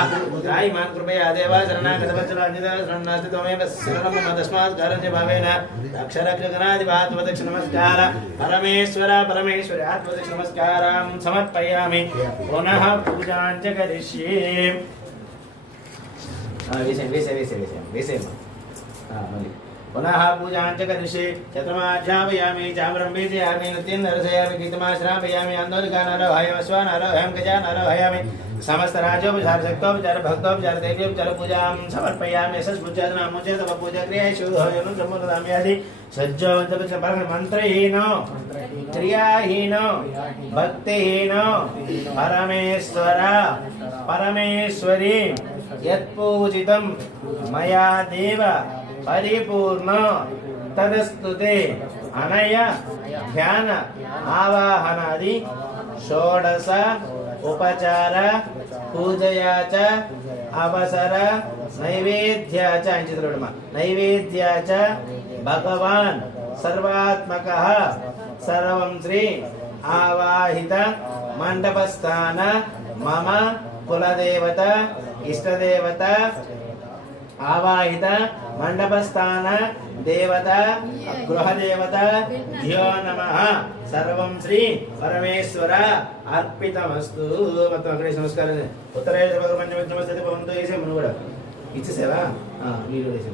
त्रायिमान् कृपया देव शरणागतवत्सल अन्यथा शरणास्ति त्वमेव शरणं मम तस्मात् कारण्य भावेन अक्षरक्षगणाधिपात्वदक्ष नमस्कार परमेश्वर परमेश्वरी आत्मदक्ष नमस्कारां समर्पयामि पुनः पूजां च करिष्ये विषय पुनः पूजां च करिष्ये चतुर्माध्यापयामि चामरं वेदयामि नृत्यं दर्शयामि गीतमाश्रापयामि आन्दोलिकानारोहयामि स्वानारोहयामि गजानारोहयामि समस्त राजोपचार शक्तोपचार भक्तोपचार दैव्योपचार पूजां समर्पयामि सस्पूजानामुचे तव पूजा क्रियासु हयनं सम्पूर्णदामि आदि सज्जवन्तपच परम मन्त्रहीनो क्रियाहीनो भक्तिहीनो परमेश्वर परमेश्वरी यत्पूजितं मया देव परिपूर्ण तदस्तुते अनया ध्यान आवाहनादि षोडश उपचार पूजया च अवसर नैवेद्या च नैवेद्या च भगवान् सर्वात्मकः सर्वं श्री आवाहित मंडपस्थान मम कुलदेवता इष्टदेवता आवाहित मंडपस्थान देवता गृहदेवता ध्यो नमः सर्वं श्री परमेश्वर अर्पितमस्तु మొత్తం అక్కడే నమస్కారం ఉత్తరేయ భగవన్యవిఘ్నమస్తే భవంతు ఏసే మనం కూడా ఇచ్చేసావా మీరు వేసే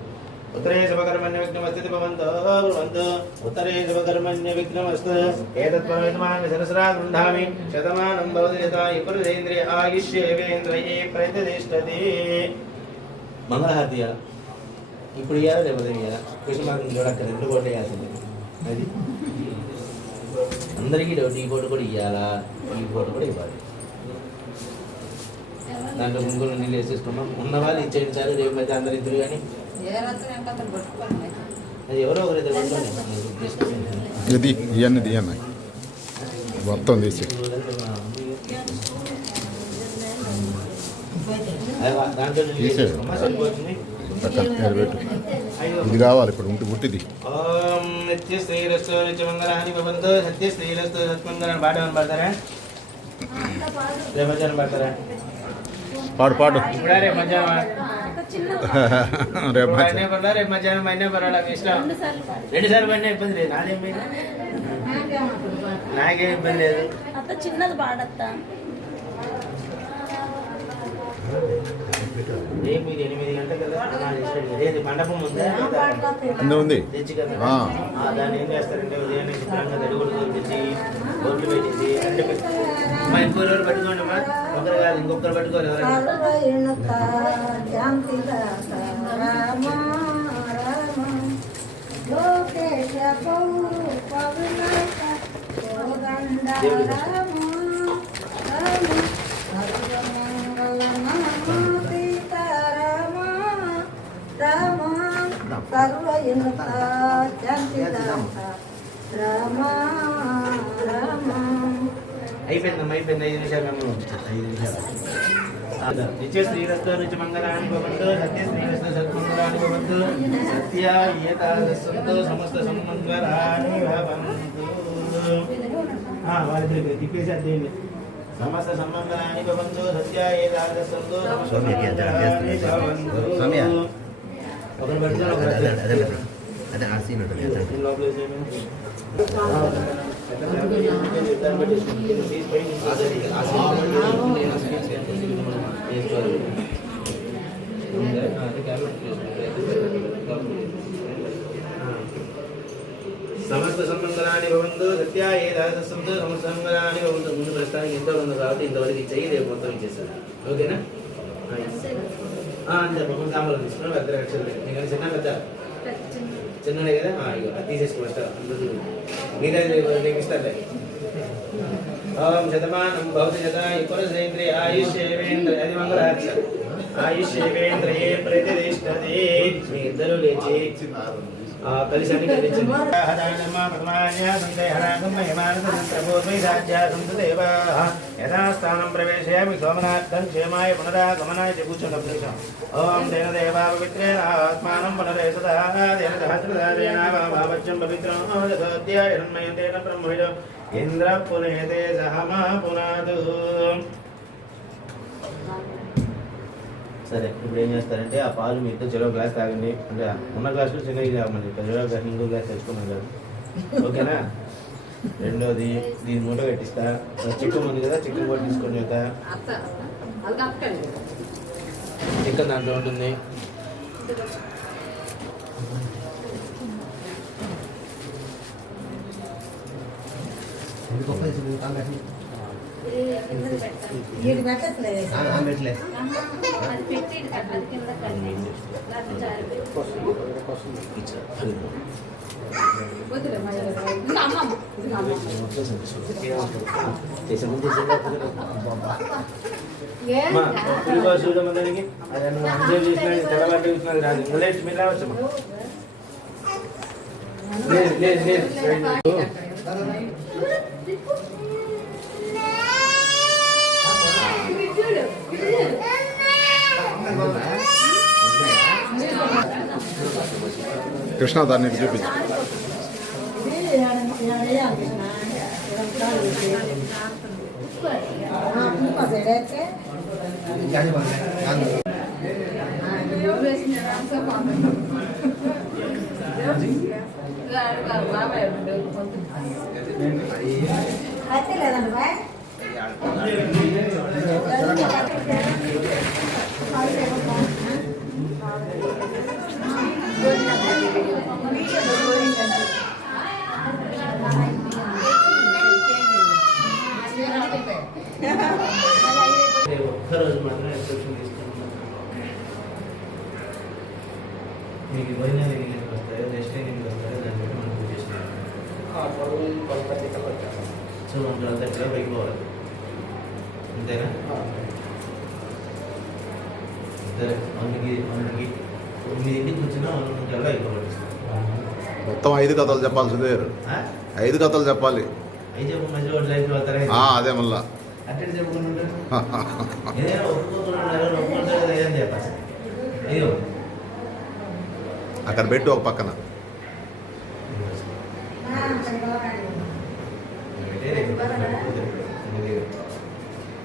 ఉత్తరేయ భగవన్యవిఘ్నమస్తే భవంతు భవంతు ఉత్తరేయ భగవన్యవిఘ్నమస్తు ఏతత్పరమిదమామి సరసరా గృహామి శతమానం భవతి యథా పురుషేంద్రియ ఆయుష్యేవేంద్రియే ప్రతిష్టతి మంగళహారతియా ఇప్పుడు ఇవ్వాలా లేకపోతే ఇవ్వాలా కృష్ణమార్గం చూడక్క 2 కోట్లు వేయాల్సింది అది అందరికీ డౌట్ ఈ ఫోటో కూడా ఇవ్వాలా ఈ ఫోటో కూడా ఇవ్వాలి దాంట్లో ముందు నీళ్ళు వేసేసుకున్నాం ఉన్న వాళ్ళు ఇచ్చేయండి సార్ రేపు మధ్య అందరు ఇద్దరు కానీ అది ఎవరో ఒకరిద్దరు ఇది ఇవన్నీ తీయన్న మొత్తం తీసి దాంట్లో ఇది కావాలి ఇప్పుడు ఉంటే పుట్టిది ఓం నిత్య శ్రీరస్తు నిత్యమంగళాని భవంతు సత్య శ్రీరస్తు సత్మంగళాన్ని పాడమని పాడతారా రేపు మధ్యాహ్నం పాడతారా పాడు పాడు ఇప్పుడా రేపు మధ్యాహ్నం రేపు రేపు మధ్యాహ్నం మైనే పర్వాలా మీ ఇష్టం 2 సార్లు పడినా ఇబ్బంది లేదు నాకేం ఇబ్బంది లేదు అత్త చిన్నది పాడత్తా రేపు 8 గంటలకు ఏది మండపం ఉందా ఉంది తెచ్చి కదా దాన్ని ఏం చేస్తారంటే ఉదయాన్నే శుభ్రంగా తడిగుడు తెచ్చి బొట్లు పెట్టేసి అంటే మా ఇంకో రోజు పట్టుకోండి అమ్మా ఒకరు కాదు ఇంకొకరు పట్టుకోవాలి అయిపోయిందమ్మా అయిపోయింది 5 నిమిషాలు మేము 5 నిమిషాలు నిత్య శ్రీరస్తు నిత్య మంగళాన్ని భవంతు సత్య శ్రీరస్తు సత్మంగళాన్ని భవంతు సత్య ఏతాదస్సంతు సమస్త సన్మంగళాన్ని భవంతు వాళ్ళిద్దరికి తిప్పేసి అదేంటి సమస్త సన్మంగళాన్ని భవంతు సత్య ఏతాదస్సంతు సమస్త సన్మంగళాన్ని భవంతు ఒకరు పెడుతున్నారు ఒకరు అదే ఆ సీన్ ఉంటుంది లోపల సమస్త సన్మంగళాన్ని భవంతు సత్య ఏదాదస్సంతు సమస్త సన్మంగళాన్ని భవంతు ముందు ప్రస్తుతానికి ఎంతో ఉంది కాబట్టి ఇంతవరకు ఇచ్చేయి రేపు మొత్తం ఇచ్చేసారు ఓకేనా అంతే మొత్తం సాంబార్ తీసుకున్నాం పెద్ద అక్షరాలు మీకు చిన్న పెద్ద చిన్ననే కదా ఇక అది తీసేసుకోవచ్చు అందరూ మీరే రేపు ఇస్తారులే ఓం శతమానం భవతి శతాయు పురుషేంద్రియ ఆయుష్యేవేంద్ర అది మంగళహారతి ఆయుష్యేవేంద్రియే ప్రతిష్టతి మీ ఇద్దరు లేచి కలిసి అన్ని కలిసింది యథాస్థానం ప్రవేశయామి సోమనాథం క్షేమాయ పునరాగమనాయ కూర్చోండి ఓం దేన దేవా పవిత్రేణ ఆత్మానం పునరేసదాదేన పవిత్రం హిరణ్మయతేన బ్రహ్మజ ఇంద్ర పునేతే సహమా పునాదు సరే ఇప్పుడు ఏం చేస్తారంటే ఆ పాలు మీతో చెరో గ్లాస్ తాగండి, అంటే ఉన్న గ్లాసులో చిన్నది తాగమని చెప్తారు, చెరో గ్లాస్ ఇంకో గ్లాస్ తెచ్చుకోమని కాదు, ఓకేనా? రెండోది దీని మూట కట్టిస్తా, చికెన్ ఉంది కదా చికెన్ కూడా తీసుకొని వెళ్తా, చికెన్ దాంట్లో ఉంటుంది. చూడమ్మా దానికి అదే చూసినా తెల్లవాటి చూసినా రాదు, మీరు రావచ్చమ్మా. లేదు లేదు లేదు కృష్ణ దాన్ని ఇటు చూపించు. ఒక్కరోజు మాత్రం ఎక్సెప్షన్ తీసుకుంటాం. మీకు పోయినా ఎన్నింటికి వస్తాయో నెక్స్ట్ ఎన్నింటికి వస్తాయో దాన్ని బట్టి మనం పూజ చేస్తున్నాం. సో మనం అంతట్లో పైపోవాలి అంతేనా? సరే మనకి 9ంటికి వచ్చినా 9ంటికల్లా అయిపోవాలి. మొత్తం 5 కథలు చెప్పాల్సిందే, 5 కథలు చెప్పాలి. అవి చెప్పు మధ్యలో లైఫ్లో వస్తారా అదే మళ్ళా అట్టడి చెప్పుకుని ఉంటారు. ఏదైనా ఒప్పుకుంటారు ఏం చెప్పాలి. అయ్యో అక్కడ పెట్టు ఒక పక్కన.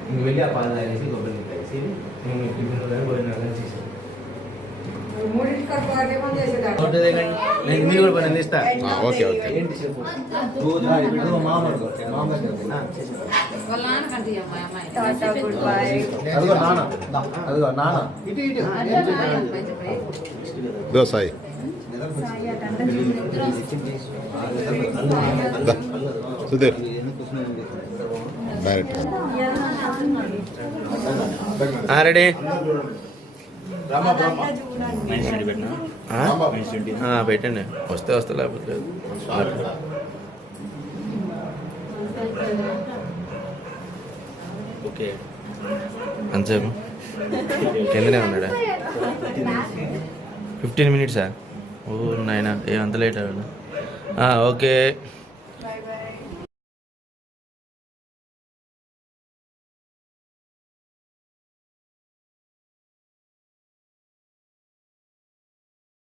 ఇంక వెళ్ళి ఆ పాలు తాగేసి కొబ్బరి నీళ్ళు తాగేసి టిఫిన్ కానీ భోజనం కానీ చేసాను. నేను మీరు కూడా పని అందిస్తా. Okay okay. ఏంటి చెప్పు. Tata good bye. దో సాయి సుధీర్ డైరెక్ట్ రెడీ పెట్టండి, వస్తే వస్తే లేకపోతే లేదు. ఓకే అంతసేపు కిందనే ఉన్నాడా? 15 minutes ఓ నాయన ఏమంత లేట్ అవ్వదు. ఓకే